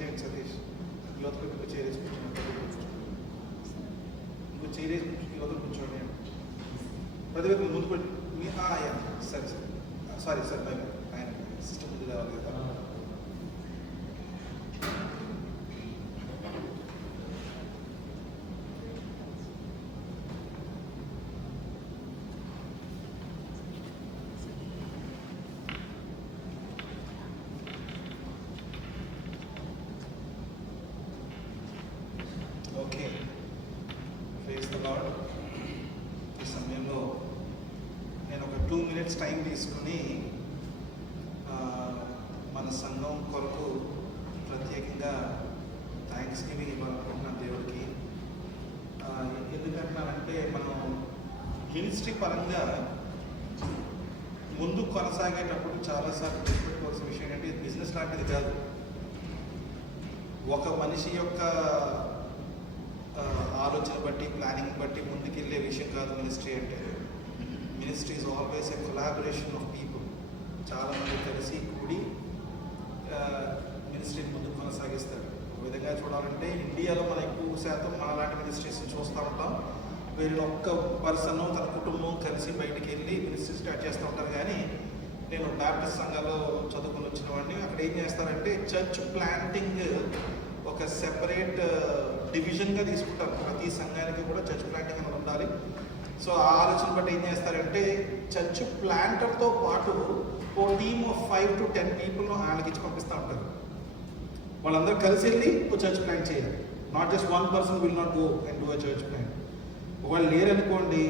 చేయండి సతీష్. యువతకు ఇంకో చేరేసి కూర్చోండి, ఇంకో చేరేసి యువతకు కూర్చోండి. ప్రతివేది ముందు పెట్టి మీ సరే సరే సారీ సార్ బై ఆయన సిస్టమ్ ముందు రావాలి కదా. Okay, praise the lord. ఈ సమయంలో నేను ఒక 2 minutes టైం తీసుకుని మన సంఘం కొరకు ప్రత్యేకంగా థ్యాంక్స్ గివింగ్ ఇవ్వాలనుకుంటున్నాను దేవుడికి. ఎందుకంటున్నానంటే మనం మినిస్ట్రీ పరంగా ముందు కొనసాగేటప్పుడు చాలాసార్లు గుర్తుపెట్టుకోవాల్సిన విషయం ఏంటంటే ఇది బిజినెస్ లాంటిది కాదు. ఒక మనిషి యొక్క ఆలోచన బట్టి ప్లానింగ్ బట్టి ముందుకెళ్ళే విషయం కాదు మినిస్ట్రీ అంటే. Ministry is always a collaboration of people. చాలామంది కలిసి కూడి మినిస్ట్రీని ముందుకు కొనసాగిస్తారు. ఒక విధంగా చూడాలంటే ఇండియాలో మనం ఎక్కువ శాతం మనలాంటి మినిస్ట్రీస్ని చూస్తూ ఉంటాం. వీళ్ళు ఒక్క పర్సన్ తన కుటుంబం కలిసి బయటికి వెళ్ళి మినిస్ట్రీ స్టార్ట్ చేస్తూ ఉంటారు. కానీ నేను బ్యాప్టిస్ట్ సంఘాల్లో చదువుకుని వచ్చిన వాడిని. అక్కడ ఏం చేస్తారంటే చర్చ్ ప్లాంటింగ్ ఒక సెపరేట్ డివిజన్గా తీసుకుంటారు. ప్రతి సంఘానికి కూడా చర్చ్ ప్లాంటింగ్ అనేది ఉండాలి. సో ఆ ఆలోచన బట్టి ఏం చేస్తారంటే చర్చ్ ప్లాంటర్తో పాటు ఓ టీమ్ ఆఫ్ 5 to 10 people వాళ్ళకి ఇచ్చి పంపిస్తూ ఉంటారు. వాళ్ళందరూ కలిసి వెళ్ళి ఓ చర్చ్ ప్లాంట్ చేయాలి. Not just one person will not go and do a church plant. వాళ్ళు లేరనుకోండి,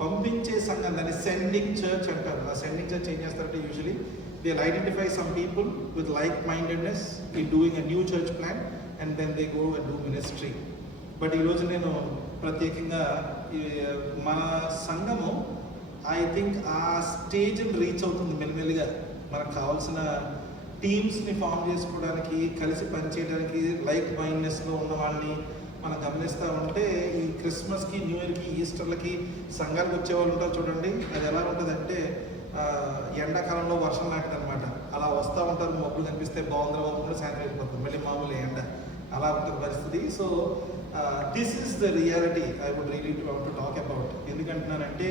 పంపించే సంఘం దాన్ని సెండింగ్ చర్చ్ అంటారు. ఆ సెండింగ్ చర్చ్ ఏం చేస్తారంటే usually they will identify some people with like mindedness in doing a new church plant and then they go and do ministry. But ఈరోజు నేను ప్రత్యేకంగా మన సంఘము ఐ థింక్ ఆ స్టేజ్ని రీచ్ అవుతుంది మెల్లిమెల్లిగా. మనకు కావాల్సిన టీమ్స్ని ఫామ్ చేసుకోవడానికి, కలిసి పనిచేయడానికి లైక్ మైండ్నెస్లో ఉన్న వాళ్ళని మనం గమనిస్తూ ఉంటే ఈ క్రిస్మస్కి, న్యూ ఇయర్కి, ఈస్టర్లకి సంఘానికి వచ్చేవాళ్ళు ఉంటారు చూడండి. అది ఎలా ఉంటుందంటే ఎండాకాలంలో వర్షం లాంటిది అనమాట. అలా వస్తూ ఉంటారు, మబ్బులు కనిపిస్తే బాగుంది బాగుంటుంది, సాయంత్రం వెళ్ళిపోతుంది, మళ్ళీ మామూలు ఎండ, అలా ఉంటుంది పరిస్థితి. So this is the reality I would really want to talk about. ఎందుకంటున్నానంటే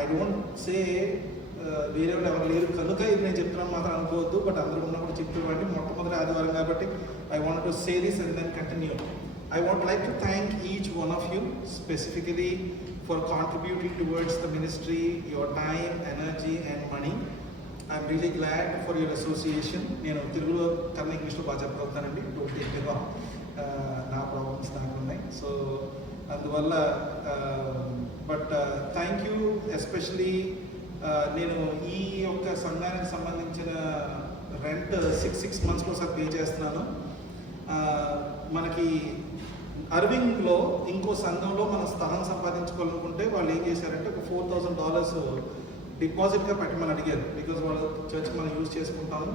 ఐ డోంట్ సే వేరే వాళ్ళు ఎవరు లేరు కనుక ఇది నేను చెప్తున్నాను మాత్రం అనుకోవద్దు. బట్ అందరూ ఉన్నప్పుడు చెప్తున్నటువంటి మొట్టమొదటి ఆదివారం కాబట్టి I want to say this and then continue. I would like to thank each one of you specifically for contributing towards the ministry, your time, energy and money. I'm really glad for your association. నేను తెలుగులో కన్నా ఇంగ్లీష్లో బాగా చెప్పగలుగుతానండి. Don't take me wrong, నా problems నాకు ఉన్నాయి. So అందువల్ల but thank you especially. నేను ఈ యొక్క సంఘానికి సంబంధించిన రెంట్ 6 months ఒకసారి పే చేస్తున్నాను. మనకి అర్వింగ్లో ఇంకో సంఘంలో మన స్థలం సంపాదించుకోవాలనుకుంటే వాళ్ళు ఏం చేశారంటే ఒక $4,000 డిపాజిట్గా పెట్టమని అడిగారు. బికాజ్ వాళ్ళు చర్చ్ మనం యూజ్ చేసుకుంటాము,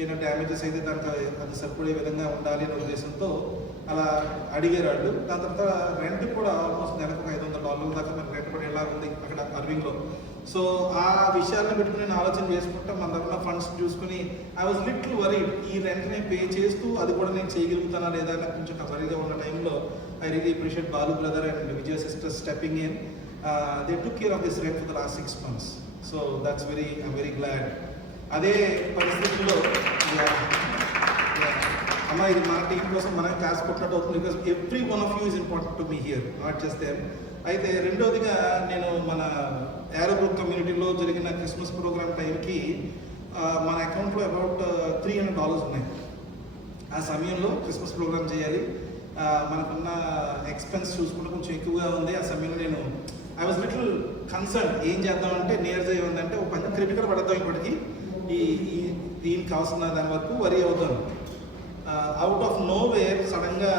ఏదైనా డ్యామేజెస్ అయితే దానికి అది సరిపడే విధంగా ఉండాలి అనే ఉద్దేశంతో అలా అడిగారు వాళ్ళు. దాని తర్వాత రెంట్ కూడా ఆల్మోస్ట్ నెలకు $500 దాకా మన రెంట్ కూడా ఎలా ఉంది అక్కడ అర్వింగ్లో. సో ఆ విషయాలను పెట్టుకుని నేను ఆలోచన చేసుకుంటా మన దగ్గర ఫండ్స్ చూసుకుని ఐ వాజ్ లిటిల్ వరీడ్. ఈ రెంట్ని పే చేస్తూ అది కూడా నేను చేయగలుగుతానా లేదా అని కొంచెం వరీగా ఉన్న టైంలో I really appreciate Balu brother and Vijaya sister stepping in. They took care of this rent for the last 6 months. So that's I'm very glad. అదే పరిస్థితుల్లో అమ్మ ఇది మన టీం కోసం మనం క్లాస్ కొట్టినట్టు అవుతుంది. Because every one of you is important to me here, not just them. అయితే రెండోదిగా నేను మన ఏరో గ్రూప్ కమ్యూనిటీలో జరిగిన క్రిస్మస్ ప్రోగ్రామ్ టైంకి మన అకౌంట్లో అబౌట్ $300 ఉన్నాయి. ఆ సమయంలో క్రిస్మస్ ప్రోగ్రామ్ చేయాలి, మనకున్న ఎక్స్పెన్స్ చూసుకుంటే కొంచెం ఎక్కువగా ఉంది. ఆ సమయంలో నేను ఐ వాజ్ లిటిల్ కన్సర్న్. ఏం చేద్దామంటే నియర్గా ఏముందంటే ఒక కొంచెం క్రెడిట్ కార్డ్ పడద్దాం ఇప్పటికి ఈ దీనికి కావాల్సిన దాని వరకు వరీ అవుతాను. అవుట్ ఆఫ్ నో వేర్ సడన్గా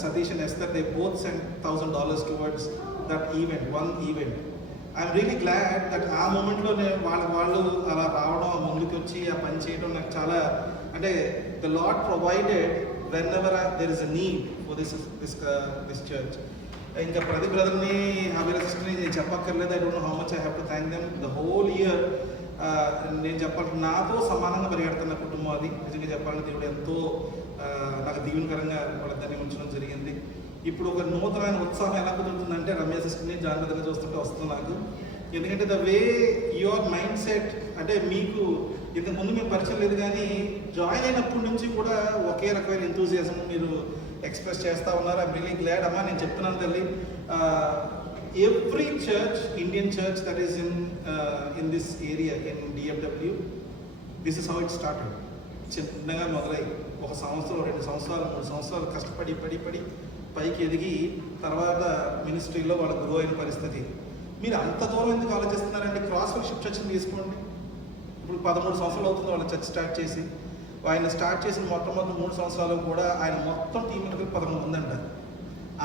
Satish and Esther, they both sent $1,000 towards that event, one event. I'm really glad that ఆ మూమెంట్లో వాళ్ళు అలా రావడం, ముందుకు వచ్చి ఆ పని చేయడం నాకు చాలా అంటే the Lord provided whenever there is a need for this church. ఇంకా ప్రతి బ్రదర్ని అభిరస్ని చెప్పక్కర్లేదు. I don't know how much I have to thank them. The whole year నేను చెప్పాలంటే నాతో సమానంగా పరిగెడుతున్న కుటుంబం అది. నిజంగా చెప్పాలంటే దేవుడు ఎంతో నాకు దీవెనకరంగా వాళ్ళిద్దరిని ఉంచడం జరిగింది. ఇప్పుడు ఒక నూతనమైన ఉత్సాహం ఎలా కుదురుతుందంటే రమేష్ సిస్టర్ని జాన్ బ్రదర్ని చూస్తుంటే వస్తుంది నాకు. ఎందుకంటే the way your mind set, అంటే మీకు ఇంతకుముందు మేము పరిచయం లేదు కానీ జాయిన్ అయినప్పటి నుంచి కూడా ఒకే రకమైన ఎంతూజియాజం మీరు ఎక్స్ప్రెస్ చేస్తూ ఉన్నారు. I'm really glad. అమ్మా నేను చెప్తున్నాను తల్లి, every church, Indian church that is in this area in DFW, this is how it started. చిన్నగా మొదలై 1 సంవత్సరం, 2 సంవత్సరాలు, 3 సంవత్సరాలు కష్టపడి పడి పైకి ఎదిగి తర్వాత మినిస్ట్రీలో వాళ్ళ గ్రో అయిన పరిస్థితి. మీరు అంత దూరం ఎందుకు ఆలోచిస్తున్నారంటే క్రాస్ ఫెలోషిప్ చర్చ్ని తీసుకోండి. ఇప్పుడు 13 సంవత్సరాలు అవుతుంది వాళ్ళ చర్చ్ స్టార్ట్ చేసి. ఆయన స్టార్ట్ చేసిన మొట్టమొదటి 3 సంవత్సరాలు కూడా ఆయన మొత్తం టీం మెంబర్లు 11 మంది అంటారు.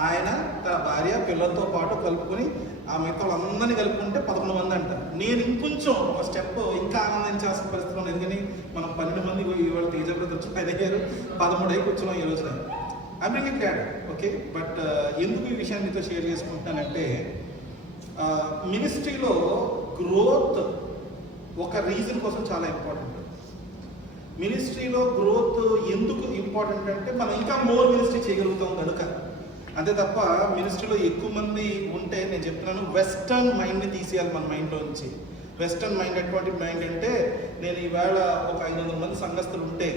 ఆయన తన భార్య పిల్లలతో పాటు కలుపుకొని ఆ మిగతా వాళ్ళందరినీ కలుపుకుంటే 11 మంది అంటారు. నేను ఇంకొంచెం ఒక స్టెప్ ఇంకా ఆనందించాల్సిన పరిస్థితిలో, ఎందుకని మనం 12 మంది ఇవాళ తేజ బ్రదర్ వచ్చి 13 అయి కూర్చున్నాం ఈ రోజున. I'm really glad. Okay, but ఎందుకు ఈ విషయాన్ని మీతో షేర్ చేసుకుంటున్నానంటే మినిస్ట్రీలో గ్రోత్ ఒక రీజన్ కోసం చాలా ఇంపార్టెంట్. మినిస్ట్రీలో గ్రోత్ ఎందుకు ఇంపార్టెంట్ అంటే మనం ఇంకా మోర్ మినిస్ట్రీ చేయగలుగుతాం కనుక. అంతే తప్ప మినిస్ట్రీలో ఎక్కువ మంది ఉంటే, నేను చెప్తున్నాను, వెస్టర్న్ మైండ్ని తీసేయాలి మన మైండ్లో నుంచి. వెస్టర్న్ మైండ్ ఎటువంటి మైండ్ అంటే, నేను ఈవేళ ఒక 500 మంది సంఘస్థులు ఉంటే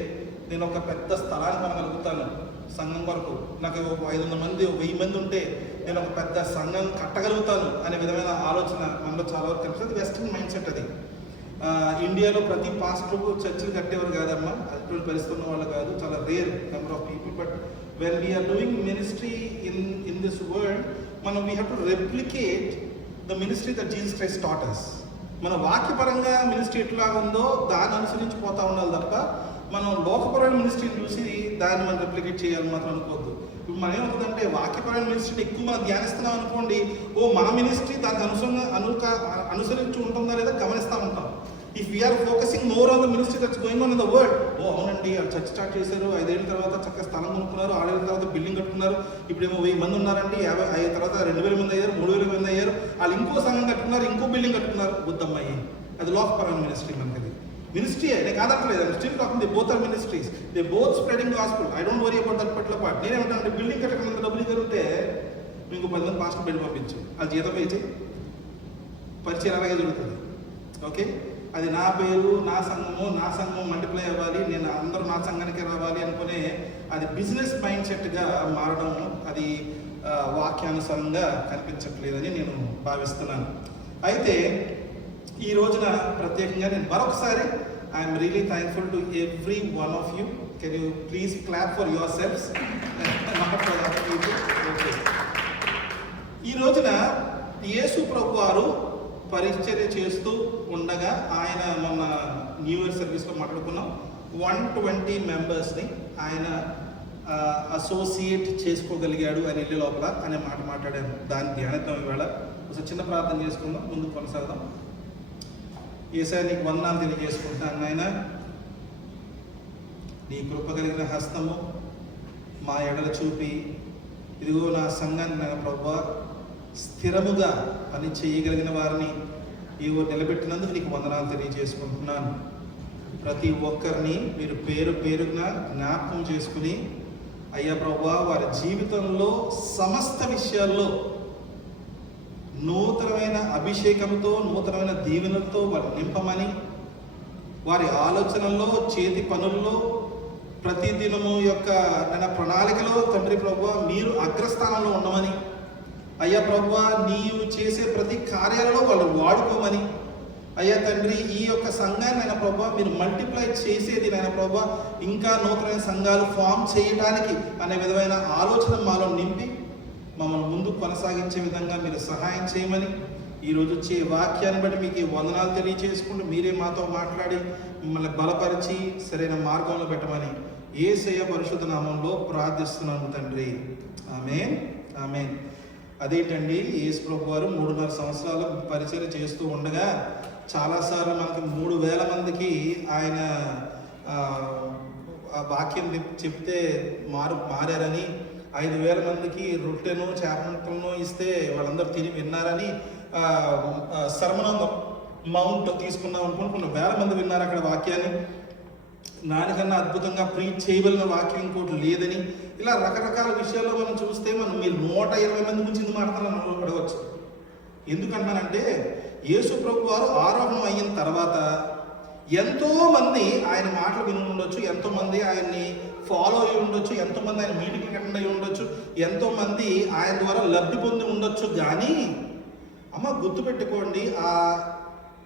నేను ఒక పెద్ద స్థలాన్ని కొనగలుగుతాను సంఘం వరకు. నాకు 500 మంది, 1000 మంది ఉంటే నేను ఒక పెద్ద సంఘం కట్టగలుగుతాను అనే విధమైన ఆలోచన మనలో చాలా వరకు కనిపిస్తుంది. వెస్టర్న్ మైండ్ సెట్ అది. ఇండియాలో ప్రతి పాస్టర్ చర్చిలు కట్టేవారు కాదమ్మా, అటువంటి పరిస్థితి ఉన్న వాళ్ళు కాదు, చాలా rare number of people. But when we're doing ministry in this world, మనం we have to replicate the ministry that Jesus Christ taught us. మన వాక్యపరంగా మినిస్ట్రీ ఎట్లా ఉందో దాన్ని అనుసరించి పోతా ఉండాలి తప్ప మనం లోకపరమైన మినిస్ట్రీని చూసి దాన్ని మనం రెప్లికేట్ చేయాలని మాత్రం అనుకోవద్దు. ఇప్పుడు మనం ఏమవుతుందంటే వాక్యపరమైన మినిస్ట్రీని ఎక్కువ మనం ధ్యానిస్తున్నాం అనుకోండి, మన మినిస్ట్రీ దానికి అనుసరించి ఉంటుందా లేదా గమనిస్తూ ఉంటాం. If we're focusing more on the ministry that's going on in the world, అవునండి ఆ చర్చ్ స్టార్ట్ చేశారు, 5 ఏళ్ళ తర్వాత చక్కగా స్థలం కొనుక్కున్నారు, 6 ఏళ్ళ తర్వాత బిల్డింగ్ కట్టుకున్నారు, ఇప్పుడేమో 1000 మంది ఉన్నారండి, 50 తర్వాత 2000 మంది అయ్యారు, 3000 మంది అయ్యారు, వాళ్ళు ఇంకో సంఘం కట్టుకున్నారు, ఇంకో బిల్డింగ్ కట్టుకున్నారు. బుద్ధమ్మాయి, అది లోకపరమైన మినిస్ట్రీ. మనకి మినిస్ట్రీ నేను కాదట్లేదు, I'm still talking, they both are ministries, they both spreading gospel. I don't worry about that particular part. నేనేమంటానంటే బిల్డింగ్ కట్టకుండా డబ్బులు జరిగితే మీకు 10 మంది పాస్టర్ పెళ్లి పంపించు, అది జీతం వేసి పరిచయం అలాగే జరుగుతుంది. ఓకే, అది నా పేరు, నా సంఘం మల్టిప్లై అవ్వాలి, నేను అందరూ నా సంఘానికి రావాలి అనుకునే అది బిజినెస్ మైండ్ సెట్గా మారడం, అది వాక్యానుసారంగా కనిపించట్లేదని నేను భావిస్తున్నాను. అయితే ఈ రోజున ప్రత్యేకంగా నేను మరొకసారి I'm really thankful to every one of you. Can you please clap for your selfs. ఈ రోజున యేసు ప్రభు వారు పరిచర్య చేస్తూ ఉండగా, ఆయన మొన్న న్యూ ఇయర్ సర్వీస్లో మాట్లాడుకున్నాం, 120 మెంబర్స్ని ఆయన అసోసియేట్ చేసుకోగలిగాడు అని ఇల్లు లోపల అనే మాట మాట్లాడాను. దాన్ని ధ్యానిద్దాం ఇవాళ. ఒకసారి చిన్న ప్రార్థన చేసుకుందాం, ముందుకు కొనసాగుదాం. యేసయ్య నీకు వందనాలు తెలియజేసుకుంటాను నాయన. నీ కృప కలిగిన హస్తము మా ఎడల చూపి, ఇదిగో నా సంఘాన్ని నా ప్రభువా స్థిరముగా పని చేయగలిగిన వారిని ఇవో నిలబెట్టినందుకు నీకు వందనాలు తెలియజేసుకుంటున్నాను. ప్రతి ఒక్కరిని మీరు పేరు పేరున జ్ఞాపకం చేసుకుని, అయ్యా ప్రభువా వారి జీవితంలో సమస్త విషయాల్లో నూతనమైన అభిషేకంతో, నూతనమైన దీవెనలతో వారు నింపమని, వారి ఆలోచనల్లో, చేతి పనుల్లో, ప్రతిదినము యొక్క ప్రణాళికలో తండ్రి ప్రభువా మీరు అగ్రస్థానంలో ఉండమని, అయ్యా ప్రభువా నీవు చేసే ప్రతి కార్యాలలో వాళ్ళు వాడుకోమని, అయ్యా తండ్రి ఈ యొక్క సంఘాన్ని నాయన ప్రభువా మీరు మల్టిప్లై చేసేది నాయన ప్రభువా ఇంకా నూతనమైన సంఘాలు ఫామ్ చేయడానికి అనే విధమైన ఆలోచన మాలో నింపి మమ్మల్ని ముందుకు కొనసాగించే విధంగా మీరు సహాయం చేయమని, ఈరోజు వచ్చే వాక్యాన్ని బట్టి మీకు వందనాలు తెలియజేసుకుంటూ మీరే మాతో మాట్లాడి మిమ్మల్ని బలపరిచి సరైన మార్గంలో పెట్టమని యేసయ్య పరిశుద్ధ నామంలో ప్రార్థిస్తున్నాను తండ్రి. ఆమేన్, ఆమేన్. అదేంటండి, యేసు ప్రభు వారు 3.5 సంవత్సరాలు పరిచర్య చేస్తూ ఉండగా చాలాసార్లు మనకి 3,000 మందికి ఆయన వాక్యం చెప్తే మారారని, 5,000 మందికి రొట్టెను చేప ముక్కలను ఇస్తే వాళ్ళందరూ తిని విన్నారని సర్మనందం మౌంట్ తీసుకున్నాం అనుకోండి, కొన్ని వేల మంది విన్నారు అక్కడ వాక్యాన్ని. దానికన్నా అద్భుతంగా ప్రీచ్ చేయవలసిన వాక్యం ఇంకోటి లేదని, ఇలా రకరకాల విషయాల్లో మనం చూస్తే మీరు 120 మంది గురించి ఎందుకు మాట్లాడాలని అడగవచ్చు. ఎందుకంటానంటే యేసు ప్రభు వారు ఆరోహణం అయిన తర్వాత ఎంతోమంది ఆయన మాటలు విని ఉండొచ్చు, ఎంతోమంది ఆయన్ని ఫాలో అయి ఉండొచ్చు, ఎంతోమంది ఆయన మీటింగ్ అటెండ్ అయి ఉండొచ్చు, ఎంతోమంది ఆయన ద్వారా లబ్ధి పొంది ఉండొచ్చు. కానీ గుర్తుపెట్టుకోండి, ఆ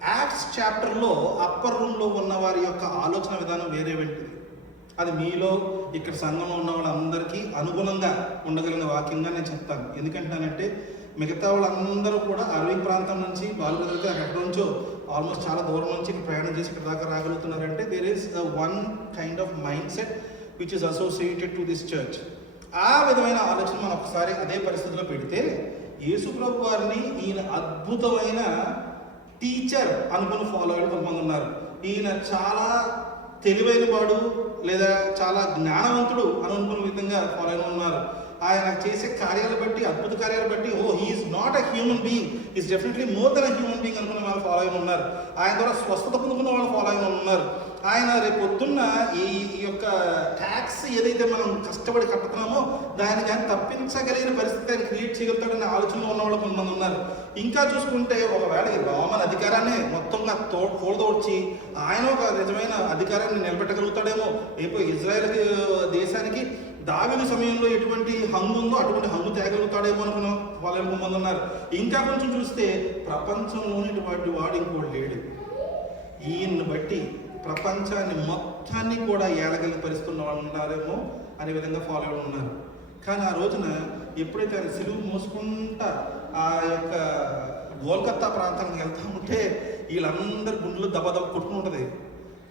యాక్ట్స్ చాప్టర్లో అప్పర్ రూమ్లో ఉన్న వారి యొక్క ఆలోచన విధానం వేరే ఉంటుంది. అది మీలో ఇక్కడ సంఘంలో ఉన్న వాళ్ళందరికీ అనుగుణంగా ఉండగలిగిన వాక్యంగా నేను చెప్తాను. ఎందుకంటానంటే మిగతా వాళ్ళందరూ కూడా అరవై ప్రాంతం నుంచి బాలుగలిగితే అక్కడ నుంచో ఆల్మోస్ట్ చాలా దూరం నుంచి ప్రయాణం చేసి ఇక్కడ దాకా రాగలుగుతున్నారంటే there is one kind of mind set which is associated to this church. ఆ విధమైన ఆలోచన మనం ఒకసారి అదే పరిస్థితిలో పెడితే యేసు ప్రభు వారిని ఈయన అద్భుతమైన టీచర్ అనుకుని ఫాలో అయ్యే కొంతమంది ఉన్నారు. ఈయన చాలా తెలివైన వాడు లేదా చాలా జ్ఞానవంతుడు అని అనుకునే విధంగా ఫాలో అయిన ఉన్నారు. ఆయన చేసే కార్యాలు బట్టి, అద్భుత కార్యాలు బట్టి he's not a human being, is definitely more than a human being అనుకున్న వాళ్ళు ఫాలో అయిన ఉన్నారు. ఆయన ద్వారా స్వస్థత పొందుకున్న వాళ్ళు ఫాలో అయిన ఉన్నారు. ఆయన రేపు పొద్దున్న ఈ యొక్క ట్యాక్స్ ఏదైతే మనం కష్టపడి కట్టుతున్నామో దాన్ని కానీ తప్పించగలిగిన పరిస్థితి ఆయన క్రియేట్ చేయగలుగుతాడనే ఆలోచనలో ఉన్న వాళ్ళు కొంతమంది ఉన్నారు. ఇంకా చూసుకుంటే ఒకవేళ ఈ రోమన్ అధికారాన్ని మొత్తంగా కూలదోడ్చి ఆయన ఒక నిజమైన అధికారాన్ని నిలబెట్టగలుగుతాడేమో, రేపు ఇజ్రాయెల్ దేశానికి దావీదు సమయంలో ఎటువంటి హంగు ఉందో అటువంటి హంగు తేగలుగుతాడేమో అనుకున్న వాళ్ళు కొంతమంది ఉన్నారు. ఇంకా కొంచెం చూస్తే ప్రపంచంలోని ఇటువంటి వాడు ఇంకోటి లేడు. ఈయన్ని బట్టి ప్రపంచాన్ని మొత్తాన్ని కూడా ఏలగలిగి పరిస్తున్న వాళ్ళు ఉన్నారేమో అనే విధంగా ఫాలో అయ్యి ఉన్నారు. కానీ ఆ రోజున ఎప్పుడైతే ఆయన సిలువు మోసుకుంటా ఆ యొక్క కోల్కత్తా ప్రాంతానికి వెళ్తా ఉంటే వీళ్ళందరి గుండెలు దెబ్బ కొట్టుకుని ఉంటుంది.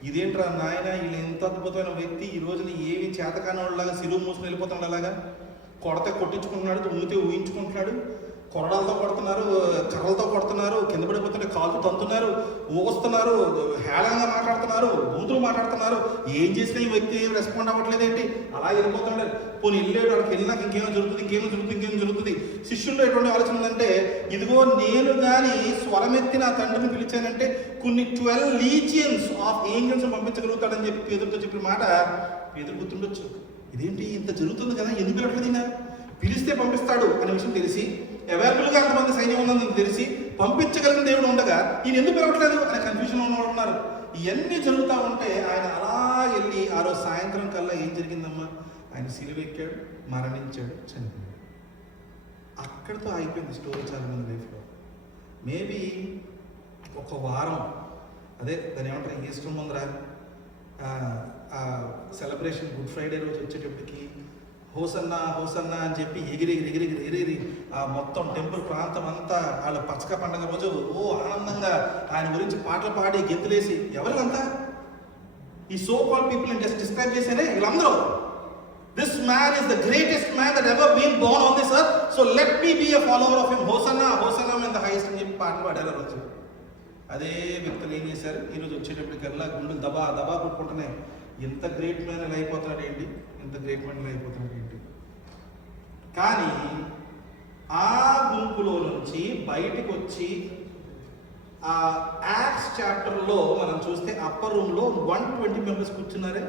ఇదేంట్రా నాయన, వీళ్ళు ఎంత అద్భుతమైన వ్యక్తి, ఈ రోజున ఏమి చేతకాని వాళ్ళలాగా సిలువు మూసుకుని వెళ్ళిపోతున్నాడు. అలాగా కొడితే కొట్టించుకుంటున్నాడు, ఊగితే ఊహించుకుంటున్నాడు, కొరడాలతో కొడుతున్నారు, కర్రలతో కొడుతున్నారు, కింద పడిపోతుంటే కాలుతో తంతున్నారు, ఊస్తున్నారు, హేళనగా మాట్లాడుతున్నారు, బూతులు మాట్లాడుతున్నారు. ఏం చేసినా ఈ వ్యక్తి ఏం రెస్పాండ్ అవ్వట్లేదు ఏంటి, అలా వెళ్ళిపోతున్నాడు. పోనీ వెళ్ళాడు, అక్కడికి వెళ్ళినాక ఇంకేమో జరుగుతుంది. శిష్యుల్లో ఎటువంటి ఆలోచన ఉందంటే, ఇదిగో నేను కానీ స్వరమెత్తి నా తండ్రిని పిలిచానంటే కొన్ని 12 లీజియన్స్ ఆఫ్ ఏంజల్స్ పంపించగలుగుతాడని చెప్పి పేదరితో చెప్పిన మాట పేదరు గుర్తుండొచ్చు. ఇదేంటి ఇంత జరుగుతుంది కదా, ఎందుకు పిలవట్లేదు, పిలిస్తే పంపిస్తాడు అనే విషయం తెలిసి, అవైలబుల్గా అంతమంది సైన్యం ఉన్నదని తెలిసి పంపించగలిగిన దేవుడు ఉండగా ఈయన ఎందుకు పెరగట్లేదు అనే కన్ఫ్యూజన్ ఉన్నవాళ్ళు ఉన్నారు. ఇవన్నీ జరుగుతూ ఉంటే ఆయన అలా వెళ్ళి ఆ రోజు సాయంత్రం కల్లా ఏం జరిగిందమ్మా, ఆయన సిలువెక్కాడు, మరణించాడు, చనిపోయాడు. అక్కడితో అయిపోయింది స్టోరీ చాలా మంది లైఫ్లో. మేబీ ఒక వారం, అదే దాని ఏమంటారు, ఈస్టర్ ముందర సెలబ్రేషన్ గుడ్ ఫ్రైడే రోజు వచ్చేటప్పటికి హోసన్నా హోసన్నా అని చెప్పి ఎగిరి ఆ మొత్తం టెంపుల్ ప్రాంతం అంతా వాళ్ళ పచ్చక పండుగ రోజు ఆనందంగా ఆయన గురించి పాటలు పాడి గెంతులేసి, ఎవరికంతా ఈ సో కాల్డ్ పీపుల్ అని జస్ట్ డిస్క్రైబ్ చేసేనే వీళ్ళందరూ, this man is the greatest man that ever been born on this earth, so let me be a follower of him, hosanna hosanna in the highest అని చెప్పి పాటలు పాడారు రోజు. అదే వ్యక్తులు ఏం చేశారు, ఈరోజు వచ్చేటప్పటికల్లా గుండెలు దబా కొట్టుకుంటున్నాయి. ఎంత గ్రేట్ మ్యాన్ ఇలా అయిపోతున్నాడు ఏంటి, కానీ ఆ గుంపులో నుంచి బయటికి వచ్చి ఆ యాక్ట్స్ చాప్టర్లో మనం చూస్తే అప్పర్ రూమ్లో 120 మెంబర్స్ కూర్చున్నారే.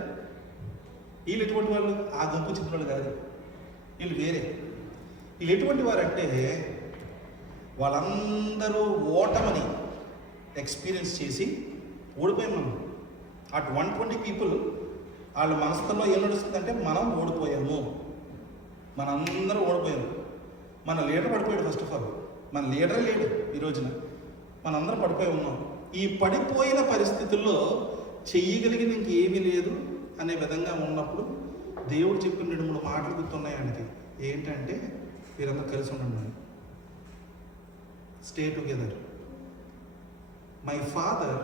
వీళ్ళు ఎటువంటి వాళ్ళు, ఆ గుంపు చెప్పిన వాళ్ళు కాదు, వీళ్ళు వేరే. వీళ్ళు ఎటువంటి వారు అంటే వాళ్ళందరూ ఓటమని ఎక్స్పీరియన్స్ చేసి ఓడిపోయాం మనం. అటు 120 పీపుల్ వాళ్ళ మనసులో ఏం నడుస్తుందంటే మనం ఓడిపోయాము, మనందరం ఓడిపోయాము. మన లీడర్ పడిపోయాడు. ఫస్ట్ ఆఫ్ ఆల్ మన లీడరే లేడు ఈ రోజున, మనందరం పడిపోయి ఉన్నాం. ఈ పడిపోయిన పరిస్థితుల్లో చెయ్యగలిగింది ఇంకేమీ లేదు అనే విధంగా ఉన్నప్పుడు దేవుడు చెప్పిన 2-3 మాటలు గుర్తున్నాయి ఆయనకి. ఏంటంటే మీరందరూ కలిసి ఉండండి, stay together, my father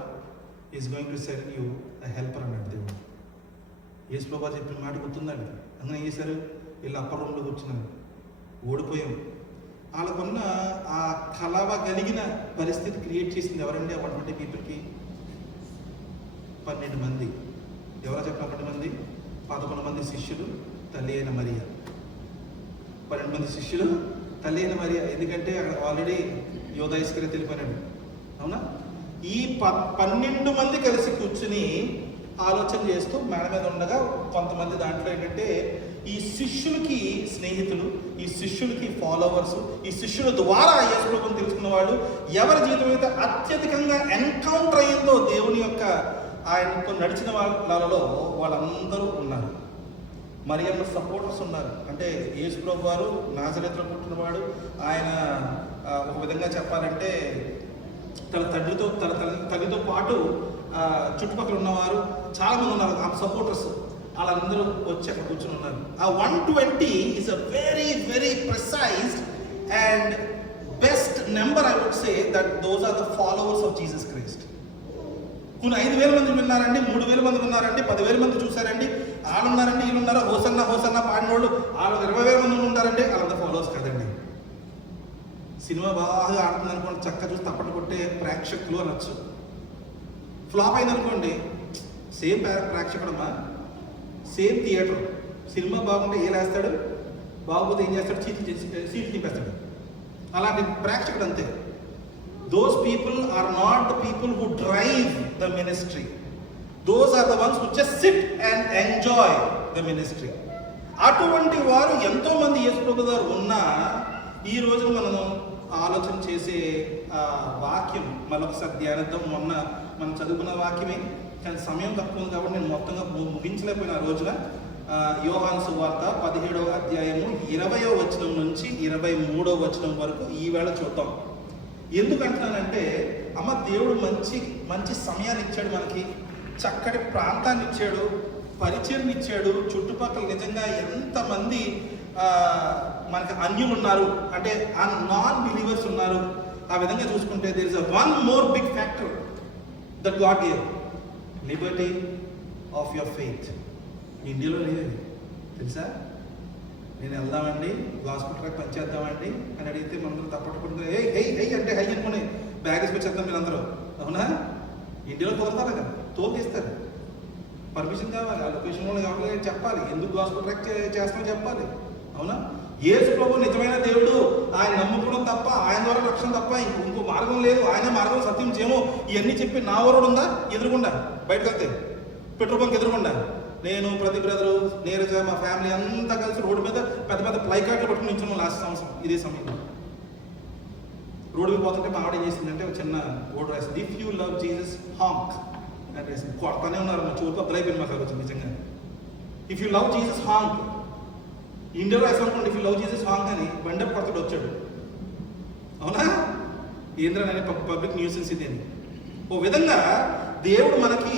is going to send you a helper అన్నాడు దేవుడు. యేసు ప్రభువు చెప్పిన మాట గుర్తుందండి. అందుకని ఏం చేశారు, వీళ్ళు అప్పర్ రూమ్లో కూర్చున్నారు, ఓడిపోయాం. వాళ్ళకున్న ఆ కలవగలిగిన పరిస్థితి క్రియేట్ చేసింది ఎవరండి, 120 పీపుల్కి 12 మంది. ఎవరో చెప్పిన 12 మంది, 11 మంది శిష్యులు, తల్లి అయిన మరియా. 12 మంది శిష్యులు, తల్లి అయిన మరియా. ఎందుకంటే అక్కడ ఆల్రెడీ యోధా ఇస్కరియోతు వెళ్ళిపోయాడు, అవునా. ఈ 12 మంది కలిసి కూర్చుని ఆలోచన చేస్తూ మేడ మీద ఉండగా కొంతమంది దాంట్లో ఏంటంటే ఈ శిష్యులకి స్నేహితులు, ఈ శిష్యులకి ఫాలోవర్స్, ఈ శిష్యుల ద్వారా యేసు ప్రభువుని తెలుసుకున్న వాళ్ళు, ఎవరి జీవితం అయితే అత్యధికంగా ఎన్కౌంటర్ అయ్యిందో దేవుని యొక్క ఆయనతో నడిచిన వాళ్ళలో వాళ్ళందరూ ఉన్నారు. మరియమ్మ సపోర్టర్స్ ఉన్నారు. అంటే యేసు ప్రభు వారు నాజరేతులో పుట్టినవాడు. ఆయన ఒక విధంగా చెప్పాలంటే తన తల్లితో పాటు చుట్టుపక్కల ఉన్నవారు చాలామంది ఉన్నారు. ఆ సపోర్టర్స్ వాళ్ళందరూ వచ్చి అక్కడ కూర్చొని ఉన్నారు. ఆ 120 is a very very precise and best number. I would say that those are the followers of Jesus Christ. కొన్ని 5,000 మంది విన్నారండి, 3,000 మంది విన్నారండి, 10,000 మంది చూసారండి, వాళ్ళు ఉన్నారండి, వీళ్ళు ఉన్నారా, హోసన్నా పాడిన వాళ్ళు 20,000 మంది ఉంటారండి. వాళ్ళంతా ఫాలోవర్స్ కాదండి. సినిమా బాగా ఆడుతుంది అనుకోండి, చక్క చూసి తప్పట్లు కొట్టే ప్రేక్షకులు అనొచ్చు. ఫ్లాప్ అయింది అనుకోండి, సేమ్ ప్రేక్షకుడమ్మా, సేమ్ థియేటర్. సినిమా బాగుంటే ఏలేస్తాడు, బాగోతే ఏం చేస్తాడు, సీట్లు తింపేస్తాడు. అలాంటి ప్రేక్షకుడు అంతే. Those people are not the people who drive the ministry. Those are the ones who just sit and enjoy the ministry. అటువంటి వారు ఎంతో మంది యేసు ప్రభు గారు ఉన్నా ఈ రోజు మనం ఆలోచన చేసే వాక్యం మరొకసారి ధ్యానిద్దాం. మొన్న మనం చదువుకున్న వాక్యమే, కానీ సమయం తక్కువ ఉంది కాబట్టి నేను మొత్తంగా ముగించలేకపోయిన ఆ రోజున. యోహాను సువార్త 17వ అధ్యాయము 20వ వచనం నుంచి 23వ వచనం వరకు ఈవేళ చూద్దాం. ఎందుకంటున్నానంటే అమ్మ, దేవుడు మంచి మంచి సమయాన్ని ఇచ్చాడు, మనకి చక్కటి ప్రాంతాన్ని ఇచ్చాడు, పరిచయం ఇచ్చాడు. చుట్టుపక్కల నిజంగా ఎంతమంది మనకి అన్యులు ఉన్నారు, అంటే నాన్ బిలీవర్స్ ఉన్నారు. ఆ విధంగా చూసుకుంటే there is one more big factor that God gave, liberty of your faith. ఇండియాలో లేదు తెలుసా. నేను వెళ్దామండి, గాస్పెల్ ట్రాక్ పనిచేద్దామండి అని అడిగితే మనందరూ తప్పట్టుకుంటే హై అంటే హై అనుకుని బ్యాగ్ వేసుకొచ్చేద్దాం మీరు అందరూ. అవునా? ఇండియాలో తోలుతారు కదా, తోలు తీస్తారు. పర్మిషన్ కావాలి, ఆ లొకేషన్ వాళ్ళు కావాలి, చెప్పాలి ఎందుకు గాస్పెల్ ట్రాక్ చేస్తామని చెప్పాలి. అవునా? యేసు ప్రభు నిజమైన దేవుడు, ఆయన నమ్ముకోవడం తప్ప, ఆయన ద్వారా రక్షణ తప్ప ఇంకో మార్గం లేదు, ఆయన మార్గం సత్యం చేయము, ఇవన్నీ చెప్పి నా వరుడు ఉందా ఎదురుకుండా బయటకు వెళ్తే పెట్రోల్ బంక్ ఎదురుకుండా నేను, ప్రతి బ్రదరు, నీరజ, మా ఫ్యామిలీ అంతా కలిసి రోడ్డు మీద పెద్ద పెద్ద ప్లైకార్డులు పట్టుకుని నిల్చున్నాం లాస్ట్ సంవత్సరం ఇదే సమయంలో. రోడ్డు మీద పోతుంటే మా ఆవిడ ఏం చేసిందంటే ఒక చిన్న ఓటు రాసింది, if you love Jesus Hank అని రాసింది. కొడతానే ఉన్నారు, మా చూపు అద్దరైపోయింది మాకు వచ్చింది నిజంగా. If you love Jesus Hank ఇండియాలో రాసి అనుకోండి, if you love Jesus Hank అని బండి కొడతాడు వచ్చాడు. అవునా? ఏంద్రని పబ్లిక్ న్యూసెన్స్ ఇది అని. ఓ విధంగా దేవుడు మనకి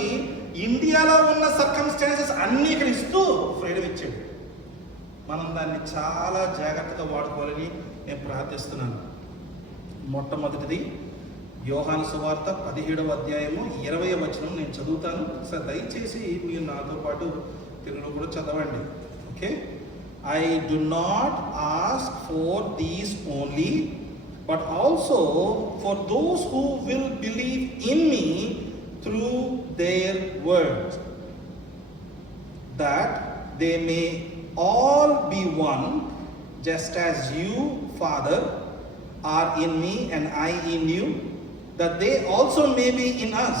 ఇండియాలో ఉన్న సర్కమ్స్టాన్సెస్ అన్నీ ఇక్కడ ఇస్తూ ఫ్రీడమ్ ఇచ్చాడు. మనం దాన్ని చాలా జాగ్రత్తగా వాడుకోవాలని నేను ప్రార్థిస్తున్నాను. మొట్టమొదటిది యోహాను సువార్త 17వ అధ్యాయము 20వ వచనం నేను చదువుతాను. సార్ దయచేసి మీరు నాతో పాటు తెలుగులో కూడా చదవండి. Okay. I do not ask for these only but also for those who will believe in me through their words, that they may all be one, just as you, Father, are in me and I in you, that they also may be in us,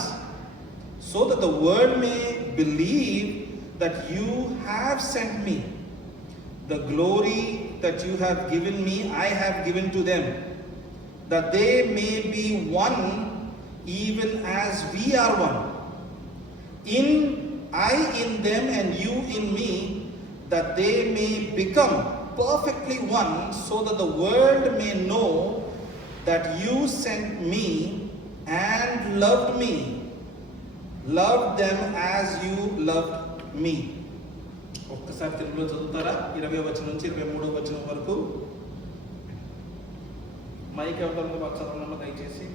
so that the world may believe that you have sent me. The glory that you have given me, I have given to them, that they may be one even as we are one. I in them and you in me, that they may become perfectly one, so that the world may know that you sent me and loved them as you loved me. ఒక్కసారి తెలుగులో చదువుతారా? 20వ వచనం నుంచి 23వ వచనం వరకు. Mic ఎవరితో మాకు చదవనమ్మా దయచేసి,